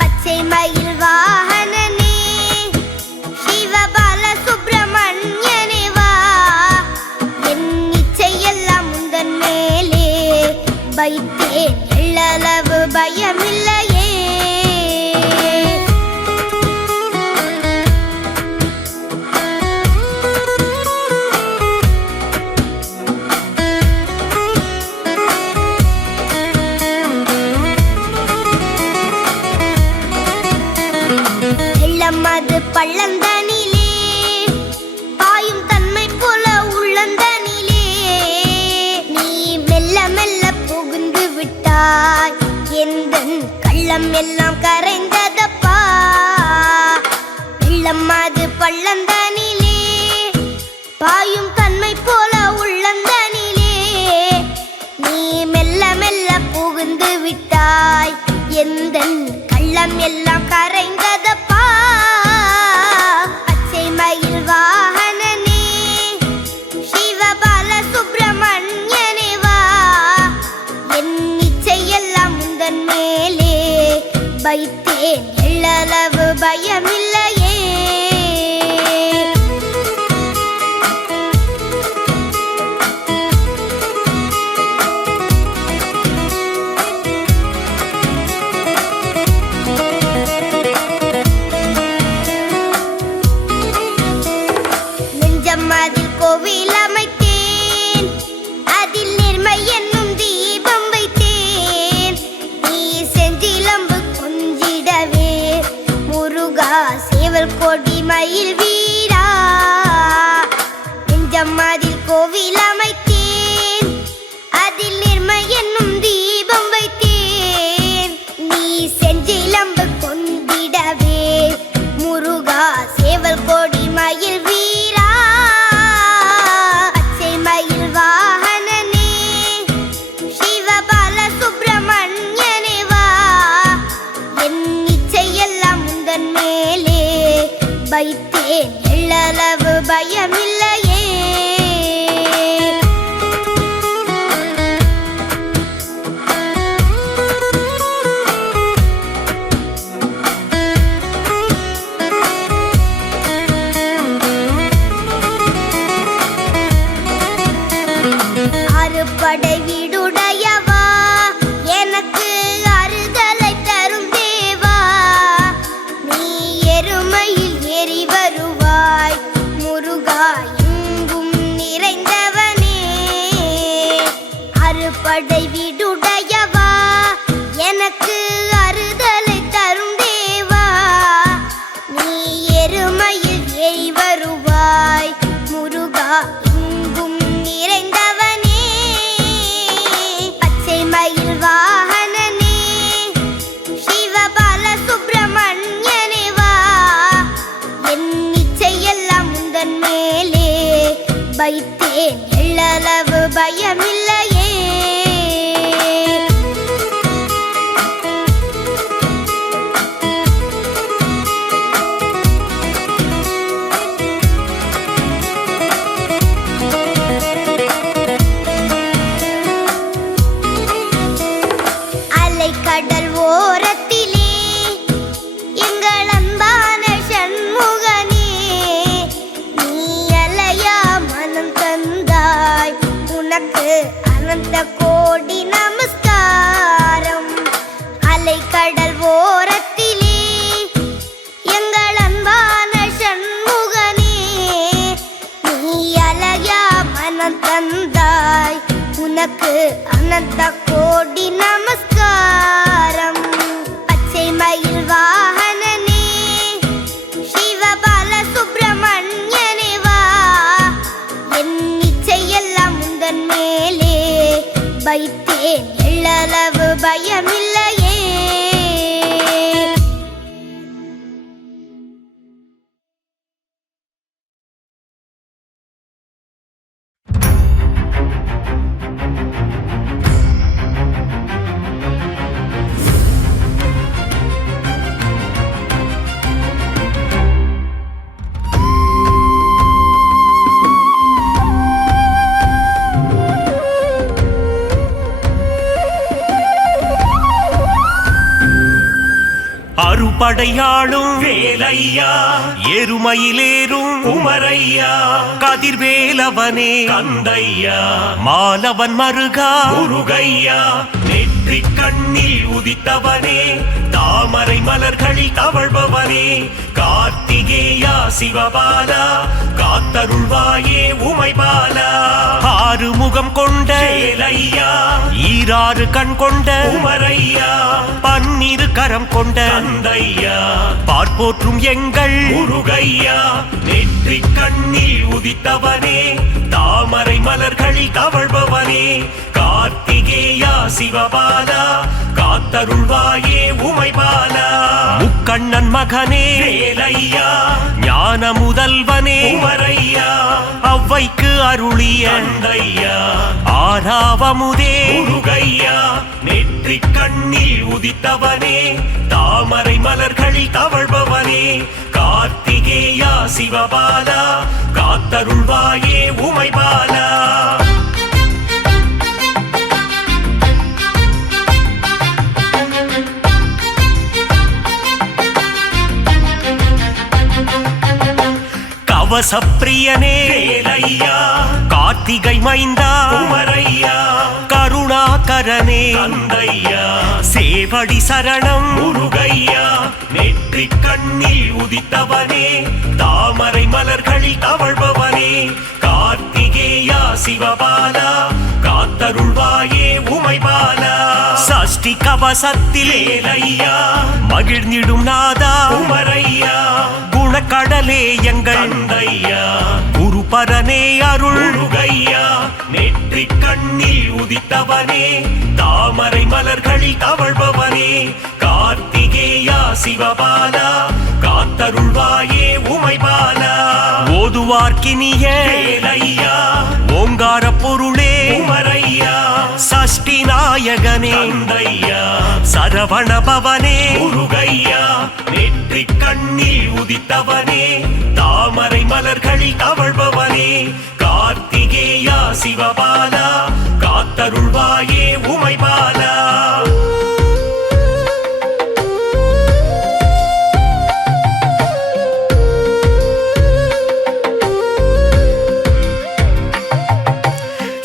பச்சை மயில் வாகனனே சிவபால சுப்பிரமணியனே வா. என் இச்சையெல்லாம் உந்தன் மேலே வைத்தேன் எள்ளளவு பயமில்லையே. அது பள்ளந்தனிலே பாயும் தன்மை போல உள்ளந்தனிலே. நீ மெல்ல மெல்ல வெள்ளம் எல்லாம் கரைந்ததப்பா வெள்ளம் அது பள்ளந்தனிலே பாயும் தன்மை போல உள்ளந்தனிலே நீ மெல்ல மெல்ல புகுந்து விட்டாய் எந்தன் கள்ளம் எல்லாம் கரைந்ததப்பா பச்சை மயில் வாகனனே சிவபால சுப்பிரமணியனே வா என் இச்சையெல்லாம் முந்தன் மேலே வைத்தேன் எள்ளளவு பயமில்லையே அதில் கோவில் அமைத்தேன் அதில் நேர்மை என்னும் தீபம் வைத்தேன் நீ செஞ்சிலம்பு கொஞ்சிடவே முருகா சேவல் கொடி மயில் வீரா நெஞ்சம் அதில் கோவில் அமைத்தேன் அதில் நேர்மை என்னும் தீபம் வைத்தேன் நீ செஞ்சிலம்பு கொண்டிடவே முருகா சேவல் கொடி மயில் வீரா வைத்தேன் எள்ளளவு பயமில்லையே அறுபடை வீடுடையவா எனக்கு அறுதலை தரும் தேவா நீ எருமையில் ஏறி வருவாய் முருகா எங்கும் நிறைந்தவனே அறுபடை வீடுடையவா எனக்கு அறுதலை தரும் தேவா நீ எருமையில் ஏறி வருவாய் முருகா எங்கும் நிறைந்தவனே பச்சை மயில் வாகனனே சிவபால சுப்பிரமணியனே வா என் இச்சையெல்லாம் முந்தன் மேலே வைத்தேன் எள்ளளவு பயமில்லையே கடல் ஓரத்திலே எங்கள் அன்பான சண்முகனே நீ அலையா மனம் தந்தாய் உனக்கு அனந்த கோடி நமஸ்காரம் அலைக்கடல் ஓரத்திலே எங்கள் அன்பான சண்முகனே நீ அலையா மனம் தந்தாய் உனக்கு அனந்த கோடி நமஸ்காரம் பச்சை மயில் வாகனனே சிவபால சுப்பிரமணியனே வா என் இச்சையெல்லாம் முந்தன் மேலே வைத்தேன் எள்ளளவு பயமில்லையே அறுபடையாளும் வேலையா எருமையிலேறும் குமரையா கதிர்வேலவனே கந்தையா மாலவன் மருகா முருகையா நெற்றி கண்ணில் உதித்தவனே தாமரை மலர்களில் தவழ்பவனே கார்த்திகேயா சிவபாலா காத்தருள்வாயே உமைபாலா ஆறு முகம் கொண்ட வேலையா ஈராறு கண் கொண்ட உமரையா பன்னிரு கரம் கொண்ட கந்தையா பார்ப்போற்றும் எங்கள் முருகையா நெற்றி கண்ணில் உதித்தவனே தாமரை மலர்களில் தவழ்பவனே கார்த்திகேயா சிவபாலா காத்தருள்வாயே உமைபாலா முக்கண்ணன் மகனே வேலையா ஞான முதல்வனே உமரையா அவ்வைக்கு அருளிய தந்தையா ஆறாவமுதே முருகையா நெற்றிக் கண்ணில் உதித்தவனே தாமரை மலர்களில் தவழ்பவனே கார்த்திகேயா சிவபாலா காத்தருள்வாயே உமைபாலா கவசப்பிரியனே வேலையா கார்த்திகை மைந்தா உமரையா கருணாகரனே தந்தையா சேவடி சரணம் முருகையா நெற்றிக் கண்ணில் உதித்தவனே தாமரை மலர்களில் தவழ்பவனே கார்த்திகேயா சிவபாலா காத்தருள்வாயே உமைபாலா சஷ்டி கவசத்தில் வேலையா மகிழ்ந்திடும் நாதா உமரையா குணக்கடலே எங்கள் தந்தையா குருபரனே அருள் முருகையா நெற்றிக் கண்ணில் உதித்தவனே தாமரை மலர்களில் தவழ்பவனே கார்த்திகேயா சிவபாலா காத்தருள்வாயே உமைபாலா ஓதுவார்க்கினிய வேலையா ஓங்கார பொருளே உமரையா சஷ்டி நாயகனே தந்தையா சரவண பவனே முருகையா நெற்றிக் கண்ணில் உதித்தவனே தாமரை மலர்களில் தவழ்பவனே கார்த்திகேயா சிவபாலா காத்தருள்வாயே உமைபாலா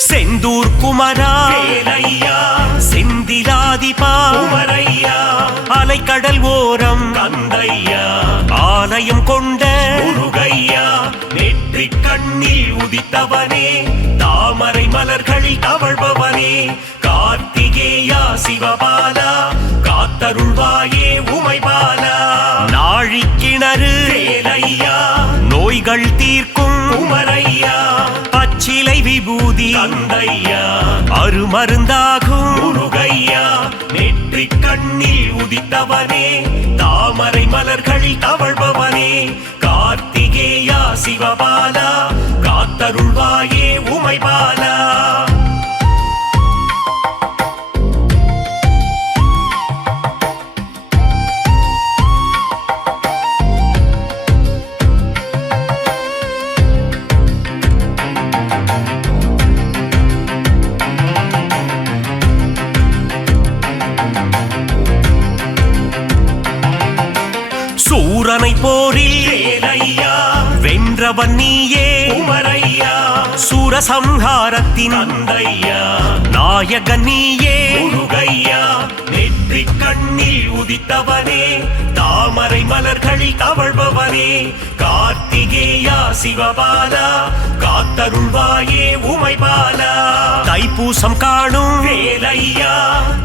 செந்தூர் குமரா வேலையா செந்திலாதிபா உமரையா அலைக்கடல் ஓரம் தந்தையா ஆலயம் கொண்ட முருகையா நெற்றிக் கண்ணில் உதித்தவனே தாமரை மலர்களில் தவழ்பவனே கார்த்திகேயா சிவபாலா காத்தருள்வாயே உமைபாலா நாழிக்கிணறு வேலையா நோய்கள் தீர்க்கும் உமரையா பச்சிலை விபூதி தந்தையா அருமருந்தாகும் முருகையா நெற்றிக் கண்ணில் உதித்தவனே தாமரை மலர்களில் தவழ்பவனே கார்த்திகேயா சிவபாலா காத்தருள்வாயே உமைபாலா சூரனை போரில் வேலையா வென்றவன் நீயே உமரையா சூரசம்ஹாரத்தின் தந்தையா நாயகன் நீயே முருகையா நெற்றிக் கண்ணில் உதித்தவனே தாமரை மலர்களில் தவழ்பவனே கார்த்திகேயா சிவபாலா காத்தருள்வாயே உமைபாலா தைப்பூசம் காணும் வேலையா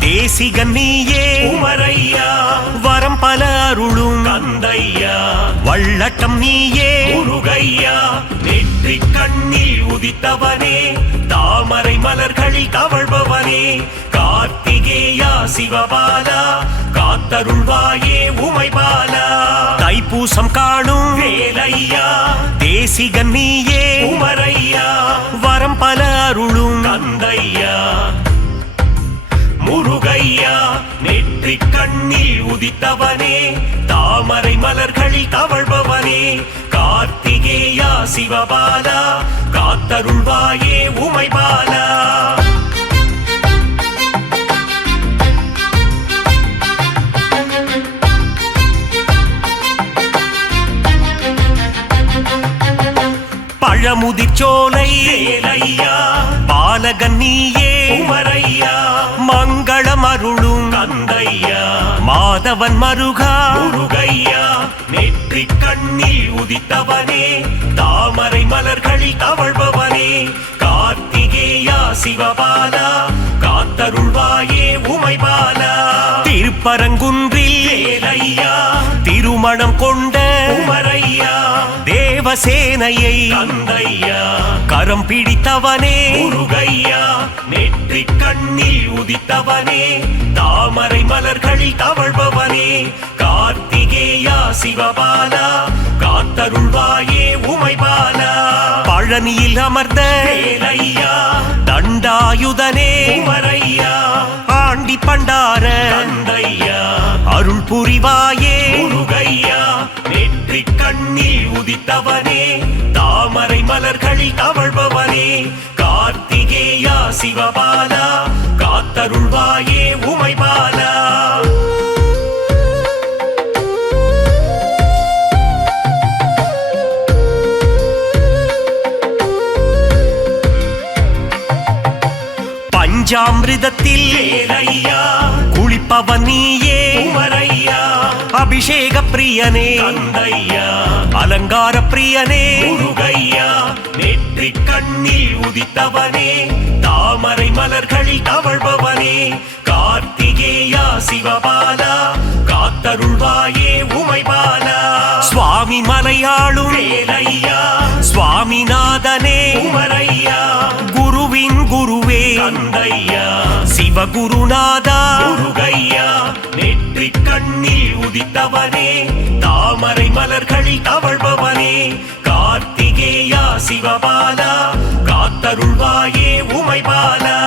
தேசிகன் நீயே உமரையா வரம் பல அருளும் தந்தையா வள்ளட்டம் நீயே முருகையா நெற்றிக் கண்ணில் உதித்தவனே தாமரை மலர்களில் தவழ்பவனே கார்த்திகேயா சிவபாலா காத்தருள்வாயே உமைபாலா தைப்பூசம் காணும் வேலையா தேசிகன் நீயே உமரையா வரம் பல அருளும் தந்தையா முருகையா நெற்றிக் கண்ணில் உதித்தவனே தாமரை மலர்களில் தவழ்பவனே கார்த்திகேயா சிவபாலா காத்தருள்வாயே உமைபாலா பழமுதிர்ச்சோலை வேலையா பாலகன் நீயே உமரையா மங்களம் அருளும் தந்தையா மாதவன் மருகா முருகையா நெற்றிக் கண்ணில் உதித்தவனே தாமரை மலர்களில் தவழ்பவனே கார்த்திகேயா சிவபாலா காத்தருள்வாயே உமைபாலா திருப்பரங்குன்றில் வேலையா திருமணம் கொண்ட உமரையா தேவசேனையை கந்தையா கரம் பிடித்தவனே முருகையா நெற்றி கண்ணில் உதித்தவனே தாமரை மலர்களில் தவழ்பவனே கார்த்திகேயா சிவபாலா காத்தருள்வாயே உமைபாலா பழனியில் அமர்ந்த வேலையா தண்டாயுதனே உமரையா ஆண்டி பண்டார தந்தையா அருள் புரிவாயே முருகையா நெற்றி கண்ணில் உதித்தவனே தாமரை மலர்களில் தவழ்பவனே கார்த்திகேயா சிவபாலா காத்தருள்வாயே உமைபாலா பஞ்சாமிர்தத்தில் வேலையா குளிப்பவன் நீயே உமரையா அபிஷேக பிரியனே தந்தையா அலங்கார பிரியனே முருகையா நெற்றி கண்ணில் உதித்தவனே தாமரை மலர்களில் தவழ்பவனே கார்த்திகேயா சிவபாலா காத்தருள்வாயே உமைபாலா சுவாமி மலையாளும் வேலையா சுவாமிநாதனே உமரையா குருவின் குருவே தந்தையா சிவகுருநாதா முருகையா நெற்றி கண்ணில் உதித்தவனே தாமரை மலர்களில் தவழ்பவனே கார்த்திகேயா சிவபாலா காத்தருள்வாயே உமைபாலா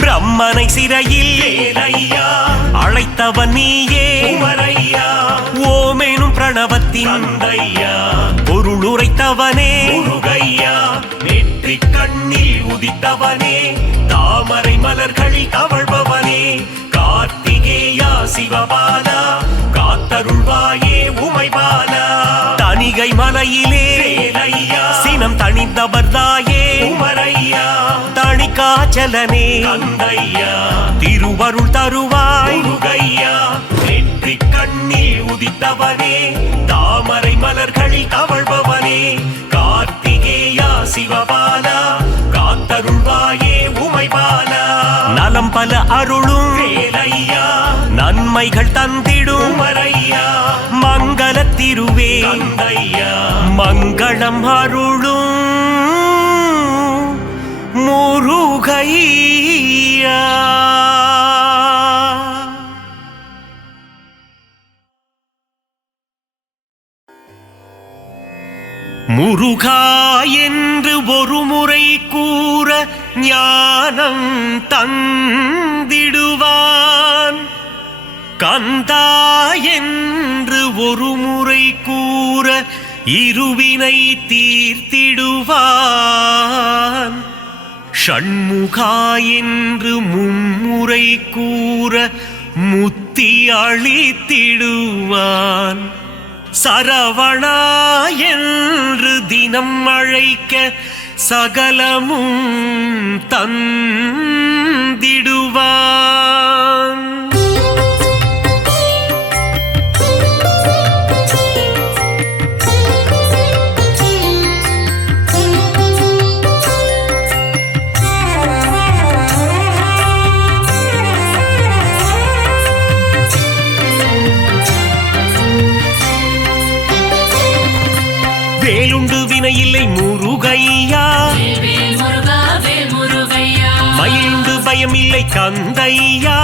பிரம்மனை சிறையில் வேலையா அழைத்தவன் நீயே உமரையா ஓமேனும் பிரணவத்தின் தந்தையா பொருள் உரைத்தவனே முருகையா நெற்றி கண்ணில் உதித்தவனே தாமரை மலர்களில் தவழ்பவனே கார்த்திகேயா சிவபாலா காத்தருள்வாயே உமைபாலா தணிகை மலையிலே வேலையா சினம் தணிந்தவர் தாயே உமரையா தணிகாச்சலனே தந்தையா திருவருள் தருவாய் முருகையா நெற்றி கண்ணில் உதித்தவனே தாமரை மலர்களில் தவழ்பவனே கார்த்திகேயா சிவபாலா காத்தருள்வாயே உமைபாலா நலம் பல அருளும் வேலையா நன்மைகள் தந்திடும் உமரையா மங்கள திருவே தந்தையா மங்களம் அருளும் முருகையா முருகா என்று ஒரு முறை கூற ஞானம் தந்திடுவான் கந்தா என்று ஒரு முறை கூற இருவினை தீர்த்திடுவான் ஷண்முகா என்று மும்முறை கூற முத்தி அளித்திடுவான் சரவணா என்று தினம் அழைக்க சகலமும் தந்திடுவான் வேலுண்டு வினையில்லை முருகையா மயிலுண்டு பயமில்லை கந்தையா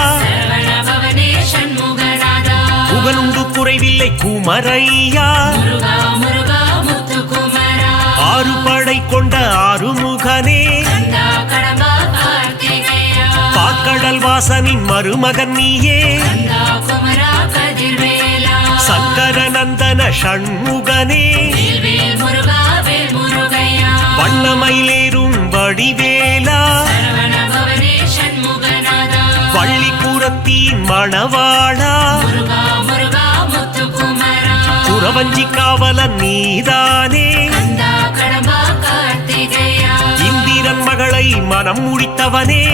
புகழுண்டு குறைவில்லை குமரையா ஆறு படை கொண்ட ஆறுமுகனே பாக்கடல் வாசனின் மருமகன் நீயே சங்கர நந்தன ஷண்முகனே வண்ணமயிலேறும் வடிவேலா பள்ளிக்கூடத்தின் மணவாளா குறவஞ்சி காவலன் நீதானே இந்திரன் மகளை மனம் முடித்தவனே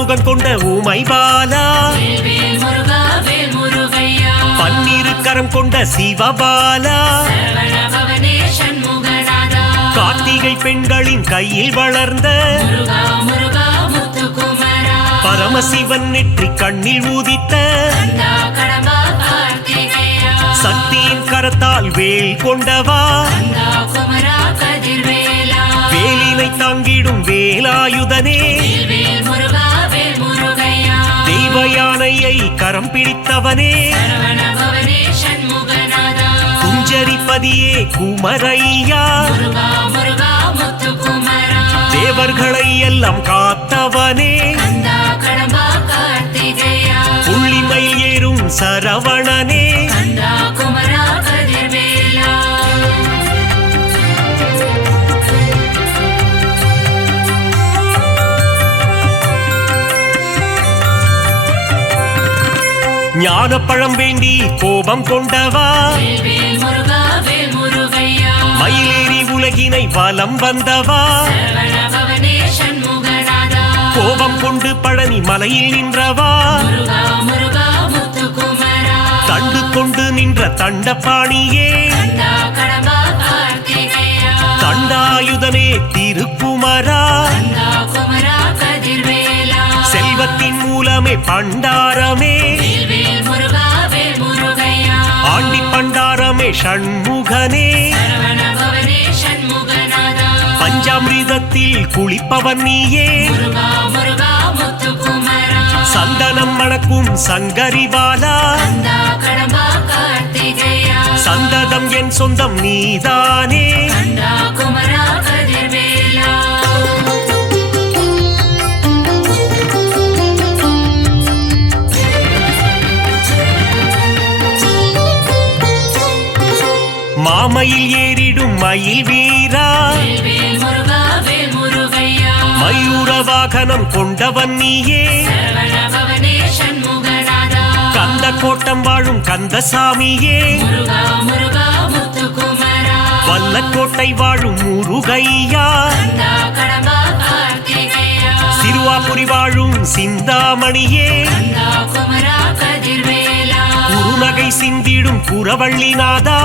முகம் கொண்ட ஊமை பாலா வேல் முருகா வேல் முருகையா பன்னிரு கரம் கொண்ட சிவபாலா சரவண பவனே சண்முகநாதா கார்த்திகை பெண்களின் கையில் வளர்ந்த முருகா முருகா முத்துக்குமரா பரமசிவன் நெற்றி கண்ணில் ஊதித்த கந்தா கடம்பா கார்த்திகேயா சக்தியின் கரத்தால் வேல் கொண்டவா கந்தா குமரா கதிர்வேலா வேலினை தாங்கிடும் வேலாயுதனே வேல் முருகா வேல் முருகையா தெய்வ யானையை கரம் பிடித்தவனே சரவண பவனே சண்முகநாதா குஞ்சரிப்பதியே குமரையா முருகா முருகா முத்துக்குமரா தேவர்களை எல்லாம் காத்தவனே கந்தா கடம்பா கார்த்திகேயா புள்ளிமயில் ஏறும் சரவணனே கந்தா குமரா கதிர்வேலா ஞானப்பழம் வேண்டி கோபம் கொண்டவா வேல் முருகா வேல் முருகையா மயிலேறி உலகினை வலம் வந்தவா சரவண பவனே சண்முகநாதா கோபம் கொண்டு பழனி மலையில் நின்றவா முருகா முருகா முத்துக்குமரா தண்டு கொண்டு நின்ற தண்டபாணியே கந்தா கடம்பா கார்த்திகேயா தண்டாயுதனே திருக்குமரா கந்தா குமரா கதிர்வேலா செல்வத்தின் மூலமே பண்டாரமே வேல் முருகா வேல் முருகையா ஆண்டி பண்டாரமே ஷண்முகனே சரவண பவனே சண்முகநாதா பஞ்சாமிர்தத்தில் குளிப்பவன் நீயே முருகா முருகா முத்துக்குமரா சந்தனம் மணக்கும் சங்கரிபாலா கந்தா கடம்பா கார்த்திகேயா சந்ததம் என் சொந்தம் நீதானே கந்தா குமரா கதிர்வேலா மாமையில் ஏறிடும் மயில் வீரா வேல் முருகா வேல் முருகையா மயூர வாகனம் கொண்டவன் நீயே சரவண பவனே சண்முகநாதா கந்த கோட்டம் வாழும் கந்தசாமியே முருகா முருகா முத்துக்குமரா வல்லக்கோட்டை வாழும் முருகையா கந்தா கடம்பா கார்த்திகேயா சிறுவாபுரி வாழும் சிந்தாமணியே கந்தா குமரா கதிர்வேலா குறுநகை சிந்திடும் குரவள்ளிநாதா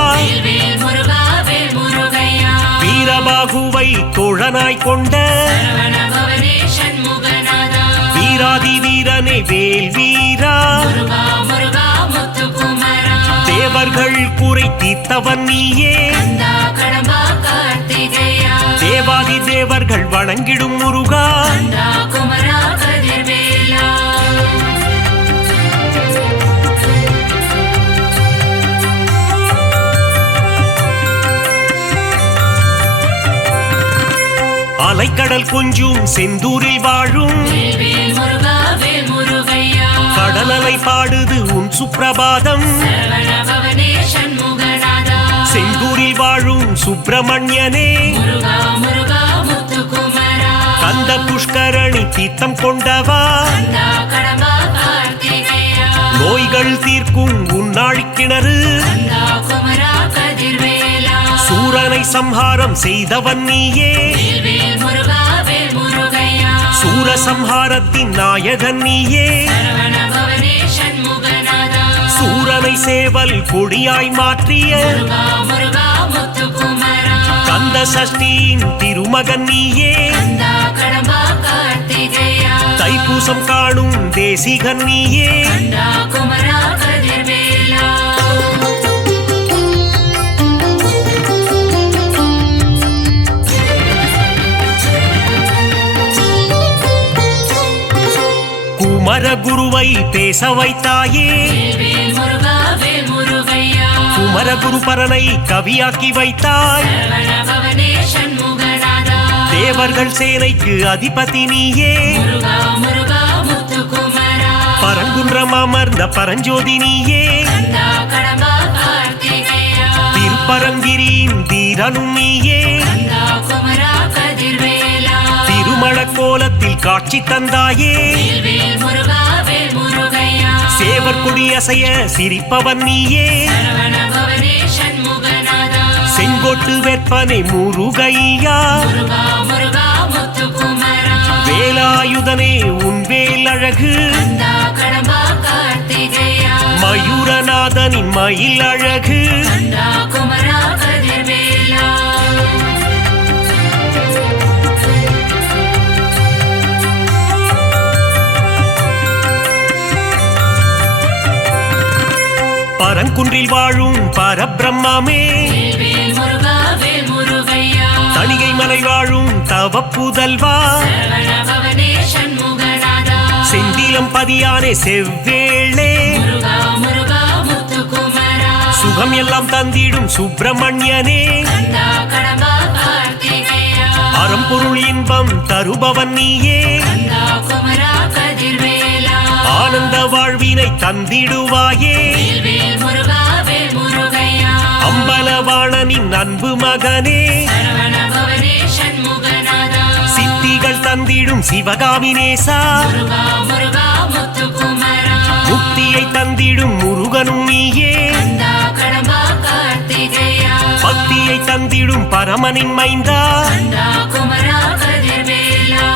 வேல் முருகா வேல் முருகையா வீரபாகுவை தோழனாய் கொண்ட சரவண பவனே சண்முகநாதா வீராதி வீரனே வேல் வீரா முருகா முருகா முத்துக்குமரா தேவர்கள் குறை தீர்த்தவன் நீயே கந்தா கடம்பா கார்த்திகேயா தேவாதி தேவர்கள் வணங்கிடும் முருகா கந்தா குமரா கதிர்வேலா அலைக்கடல் கொஞ்சும் செந்தூரில் வாழும் வேல் முருகா வேல் முருகையா கடலலை பாடுது உன் சுப்பிரபாதம் சரவண பவனே சண்முகநாதா செந்தூரில் வாழும் சுப்பிரமணியனே முருகா முருகா முத்துக்குமரா கந்த புஷ்கரணி தீர்த்தம் கொண்டவா கந்தா கடம்பா கார்த்திகேயா நோய்கள் தீர்க்கும் உன்னாழி கிணறு கந்தா குமரா கதிர்வேலா சூரனை சம்ஹாரம் செய்தவன் நீயே வேல் முருகா வேல் முருகையா சூரசம்ஹாரத்தின் நாயகன் நீயே சரவண பவனே சண்முகநாதா சூரனை சேவல் கொடியாய் மாற்றிய முருகா முருகா முத்துக்குமரா கந்த சஷ்டியின் திருமகன் நீயே கந்தா கடம்பா கார்த்திகேயா தைப்பூசம் காணும் தேசிகன் நீயே கந்தா குமரா கதிர்வேலா குமரகுருவை பேச வைத்தாயே வேல் முருகா வேல் முருகையா குமரகுரு பரனை கவியாக்கி வைத்தாய் சரவண பவனே சண்முகநாதா தேவர்கள் சேனைக்கு அதிபதி நீயே முருகா முருகா முத்துக்குமரா பரங்குன்றம் அமர்ந்த பரஞ்சோதி நீயே கந்தா கடம்பா கார்த்திகேயா திருப்பரங்கிரியின் தீரனும் நீயே கந்தா குமரா கதிர்வேலா திருமண கோலத்தில் காட்சி தந்தாயே வேல் முருகா வேல் முருகையா சேவர் கொடியசைய சிரிப்பவன் நீயே சரவண பவனே சண்முகநாதா செங்கோட்டு வெப்பனை முருகையா முருகா முருகா முத்துக்குமரா வேலாயுதனே உன் வேல் அழகு கந்தா கடம்பா கார்த்திகேயா மயூரநாதனின் மயில் அழகு கந்தா குமரா கதிர்வேலா பரங்குன்றில் வாழும் பரபிரம்மே வேல் முருகா வேல் முருகையா தணிகை மலை வாழும் தவ புதல்வா சரவண பவனே சண்முகநாதா செந்திலம் பதியானே செவ்வேளே முருகா முருகா முத்துக்குமரா சுகம் எல்லாம் தந்திடும் சுப்பிரமணியனே கந்தா கடம்பா கார்த்திகேயா அறம்பொருள் இன்பம் தருபவன் நீயே கந்தா குமரா கதிர்வேலா ஆனந்த வாழ்வினை தந்திடுவாயே வேல் முருகா வேல் முருகையா அம்பலவாணனின் அன்பு மகனே சரவண பவனே சண்முகநாதா சித்திகள் தந்திடும் சிவகாமி நேசா முருகா முருகா முத்துக்குமரா முக்தியை தந்திடும் முருகனும் நீயே கந்தா கடம்பா கார்த்திகேயா பக்தியை தந்திடும் பரமனின் மைந்தா கந்தா குமரா கதிர்வேலா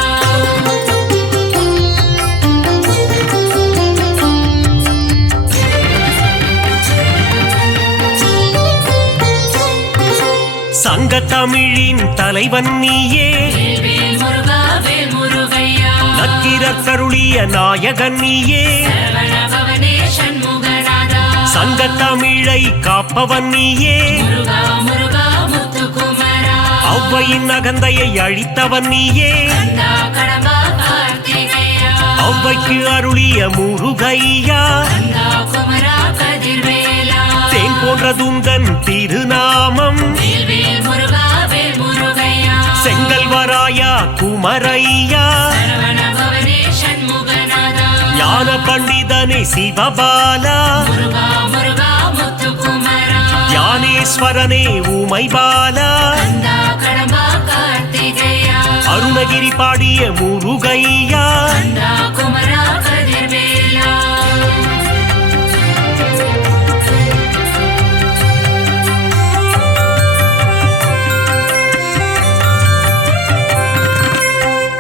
சங்க தமிழின் தலைவன் நீயே வேல் முருகா வேல் முருகையா நக்கீரர் கருளிய நாயகன் நீயே சரவண பவனே சண்முகநாதா சங்க தமிழை காப்பவன் நீயே முருகா முருகா முத்துக்குமரா ஔவையின் அகந்தையை அழித்தவன் நீயே கந்தா கடம்பா கார்த்திகேயா ஔவைக்கு அருளிய முருகையா கந்தா குமரா கதிர்வேலா தேன் போன்ற துந்தன் திருநாமம் வேல் முருகா வேல் முருகையா செங்கல்வராயா குமரையா சரவண பவனே சண்முகநாதா ஞான பண்டிதனே சிவபாலா முருகா முருகா முத்துக்குமரா ஞானேஸ்வரனே உமைபாலா கந்தா கடம்பா கார்த்திகேயா அருணகிரி பாடிய முருகையா கந்தா குமரா கதிர்வேலா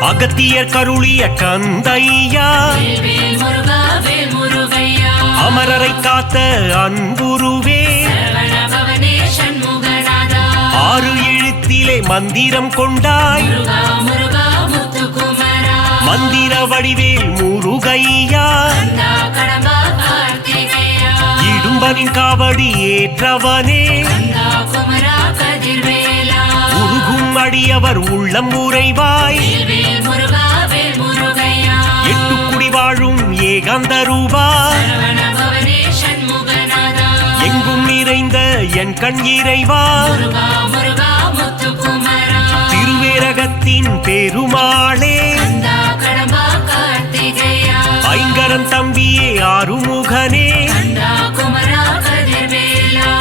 அகத்தியர் கருளிய கந்தையா வேல் முருகா வேல் முருகையா அமரரை காத்த அன்புருவே சரவண பவனே சண்முகநாதா ஆறு எழுத்திலே மந்திரம் கொண்டாய் முருகா முருகா முத்துக்குமரா மந்திர வடிவேல் முருகையா கந்தா கடம்பா கார்த்திகேயா இடும்பனின் காவடி ஏற்றவனே கந்தா குமரா கதிர்வேலா உருகும் அடியவர் உள்ளம் உறைவாய் வேல் முருகா வேல் முருகையா எட்டுக்குடி வாழும் ஏகாந்த ரூபா சரவண பவனே சண்முகநாதா எங்கும் நிறைந்த என் கண் இறைவா முருகா முருகா முத்துக்குமரா திருவேரகத்தின் பெருமாளே கந்தா கடம்பா கார்த்திகேயா ஐங்கரன் தம்பியே ஆறுமுகனே கந்தா குமரா கதிர்வேலா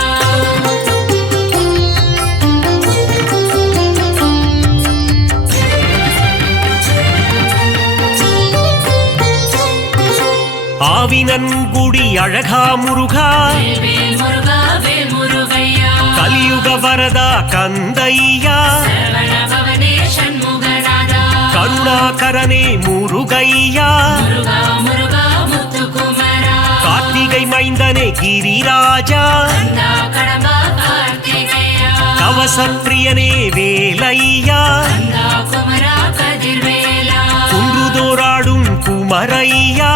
ஆவினன்குடி அழகா முருகா வேல் முருகா வேல் முருகையா கலியுக வரதா கந்தையா சரவண பவனே சண்முகநாதா கருணாகரனே முருகையா முருகா முருகா முத்துக்குமரா கார்த்திகை மைந்தனே கிரிராஜா கந்தா கடம்பா கார்த்திகேயா கவசப்பிரியனே வேலையா கந்தா குமரா கதிர்வேலா குன்றுதோராடும் குமரையா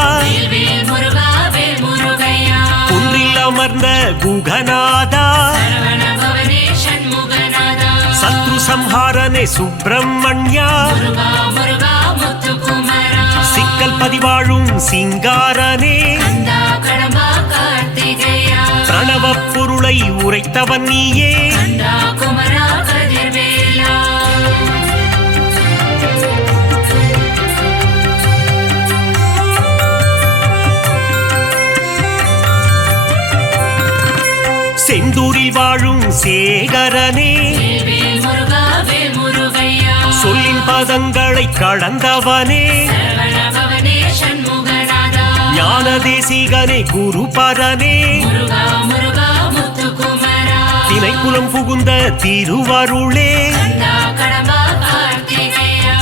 வேல் முருகா வேல் முருகையா குன்றில் அமர்ந்த குகநாதா சரவண பவனே சண்முகநாதா சத்ரு சம்ஹாரனே சுப்பிரமணியா முருகா முருகா முத்துக்குமரா சிக்கல் பதிவாழும் சிங்காரனே கந்தா கடம்பா கார்த்திகேயா பிரணவ பொருளை உரைத்தவன் நீயே கந்தா குமரா கதிர்வேலா செந்தூரில் வாழும் சேகரனே வேல் முருகா வேல் முருகையா சொல்லின் பதங்களை கடந்தவனே சரவண பவனே சண்முகநாதா ஞான தேசிகனே குருபரனே முருகா முருகா முத்துக்குமரா திணைக்குளம் புகுந்த திருவருளே கந்தா கடம்பா கார்த்திகேயா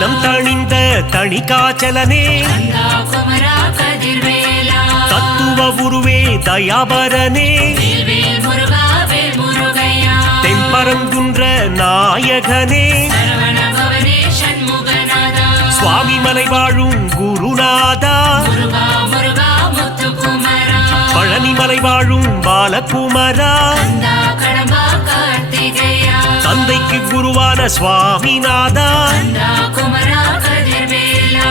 தினம் தணிந்த தனி காச்சலனே கந்தா குமரா கதிர்வேலா தத்துவ உருவே தயாபரனே வேல் முருகா வேல் முருகையா தென்பரங்குன்ற நாயகனே சரவண பவனே சண்முகநாதா சுவாமி மலை வாழும் குருநாதா முருகா முருகா முத்துக்குமரா பழனி மலை வாழும் பாலகுமரா கந்தா கடம்பா கார்த்திகேயா தந்தைக்கு குருவான சுவாமிநாதா கந்தா குமரா கதிர்வேலா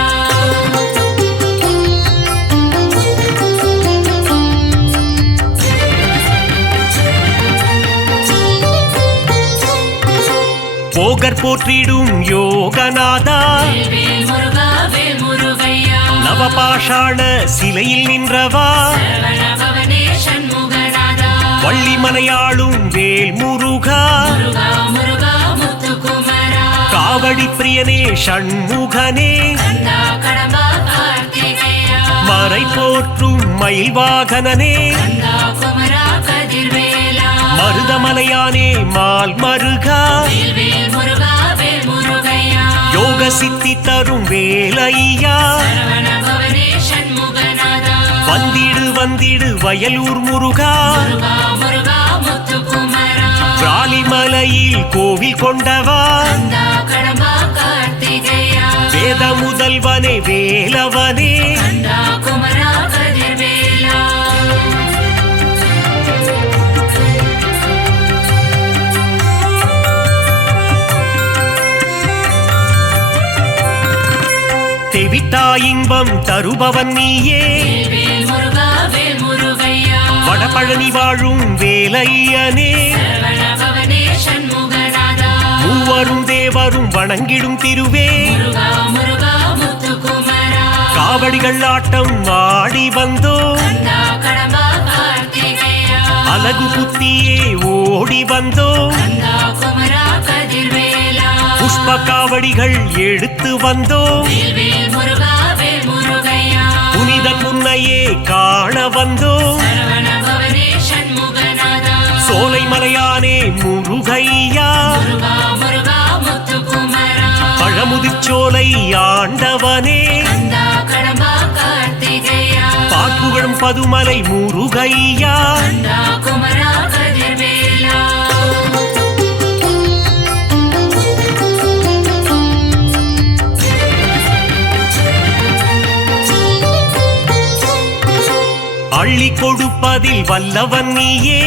போகர் போற்றிடும் யோகநாதா வேல் முருகா வேல் முருகையா நவபாஷாண சிலையில் நின்றவா சரவண பவனே சண்முகநாதா வள்ளி மலையாளும் வேல் முருகா முருகா முருகா முத்துக்குமரா காவடி பிரியனே ஷண்முகனே கந்தா கடம்பா கார்த்திகேயா மறை போற்றும் மயில் வாகனனே கந்தா குமரா கதிர்வேலா மருதமலையானே மால் மருகா வேல் முருகா வேல் முருகையா யோக சித்தி தரும் வேலையா சரவண பவனே சண்முகநாதா வந்திடு வந்திடு வயலூர் முருகா முருகா முருகா முத்துக்குமரா பிராலிமலையில் கோவில் கொண்டவா கந்தா கடம்பா கார்த்திகேயா வேத முதல்வனே வேலவனே கந்தா குமரா கதிர்வேலா தெவிட்டா இன்பம் தருபவன் நீயே வேல் முருகா வேல் முருகையா வடபழனி வாழும் வேலையனே சரவண பவனே சண்முகநாதா மூவரும் தேவரும் வணங்கிடும் திருவே முருகா முருகா முத்துக்குமரா காவடிகள் ஆட்டம் ஆடி வந்தோ கந்தா கடம்பா கார்த்திகேயா அலகு புத்தியே ஓடி வந்தோ கந்தா குமரா கதிர்வேலா புஷ்ப காவடிகள் எடுத்து வந்தோ வேல் முருகா வேல் முருகையா புனிதன் உன்னையே காண வந்தோ சரவண பவனே சண்முகநாதா சோலை மலையானே முருகையா முருகா முருகா முத்துக்குமரா பழமுதிர்ச்சோலை ஆண்டவனே கந்தா கடம்பா கார்த்திகேயா பாக்குகளும் பதுமலை முருகையா கந்தா குமரா கதிர்வேலா அள்ளி கொடுப்பதில் வல்லவன் நீயே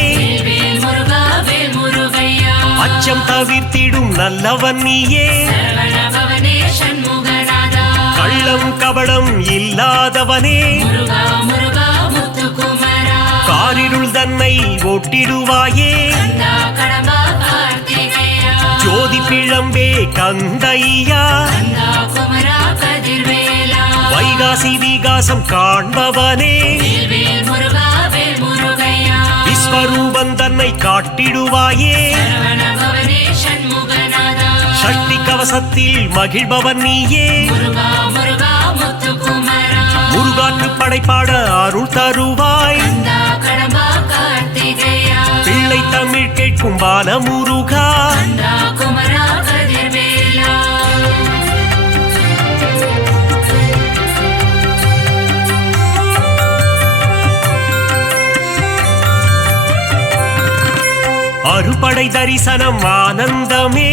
வேல் முருகா வேல் முருகையா அச்சம் தவிர்த்திடும் நல்லவன் நீயே சரவண பவனே சண்முகநாதா கள்ளம் கபடம் இல்லாதவனே முருகா முருகா முத்துக்குமரா காரிருள் தன்னை ஒட்டிடுவாயே கந்தா கடம்பா கார்த்திகேயா ஜோதி பிழம்பே கந்தையா கந்தா குமரா கதிர்வேலா வைகாசி விகாசம் காண்பவனே வேல் முருகா வேல் முருகையா விஸ்வரூபன் தன்னை காட்டிடுவாயே சரவண பவனே சண்முகநாதா சஷ்டி கவசத்தில் மகிழ்பவன் நீயே முருகா முருகா முத்துக்குமரா முருகாற்று படைப்பாட அருள் தருவாய் கந்தா கடம்பா கார்த்திகேயா பிள்ளை தமிழ் கேட்கும் பால முருகா கந்தா குமரா கதிர்வேலா அறுபடை தரிசனம் ஆனந்தமே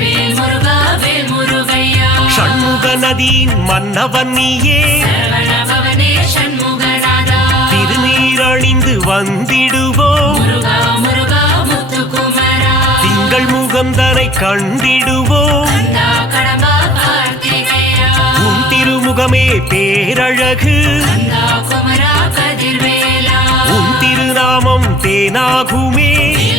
வேல் முருகா வேல் முருகையா ஷண்முக நதியின் மன்னவன் நீயே சரவண பவனே சண்முகநாதா திருநீரணிந்து வந்திடுவோம் முருகா முருகா முத்துக்குமரா திங்கள் முகந்தனை கண்டிடுவோம் கந்தா கடம்பா கார்த்திகேயா உன் திருமுகமே பேரழகு கந்தா குமரா கதிர்வேலா உன் திருநாமம் தேனாகுமே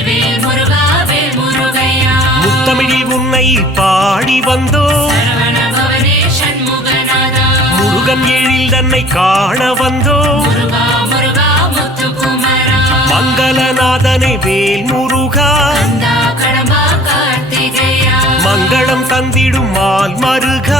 வேல் முருகா வேல் முருகையா முத்தமிழில் உன்னை பாடி வந்தோ சரவண பவனே சண்முகநாதா முருகன் எழில் தன்னை காண வந்தோ முருகா முருகா முத்துக்குமரா மங்களநாதனை வேல் முருகா கந்தா கடம்பா கார்த்திகேயா மங்களம் தந்திடும் மால் மருகா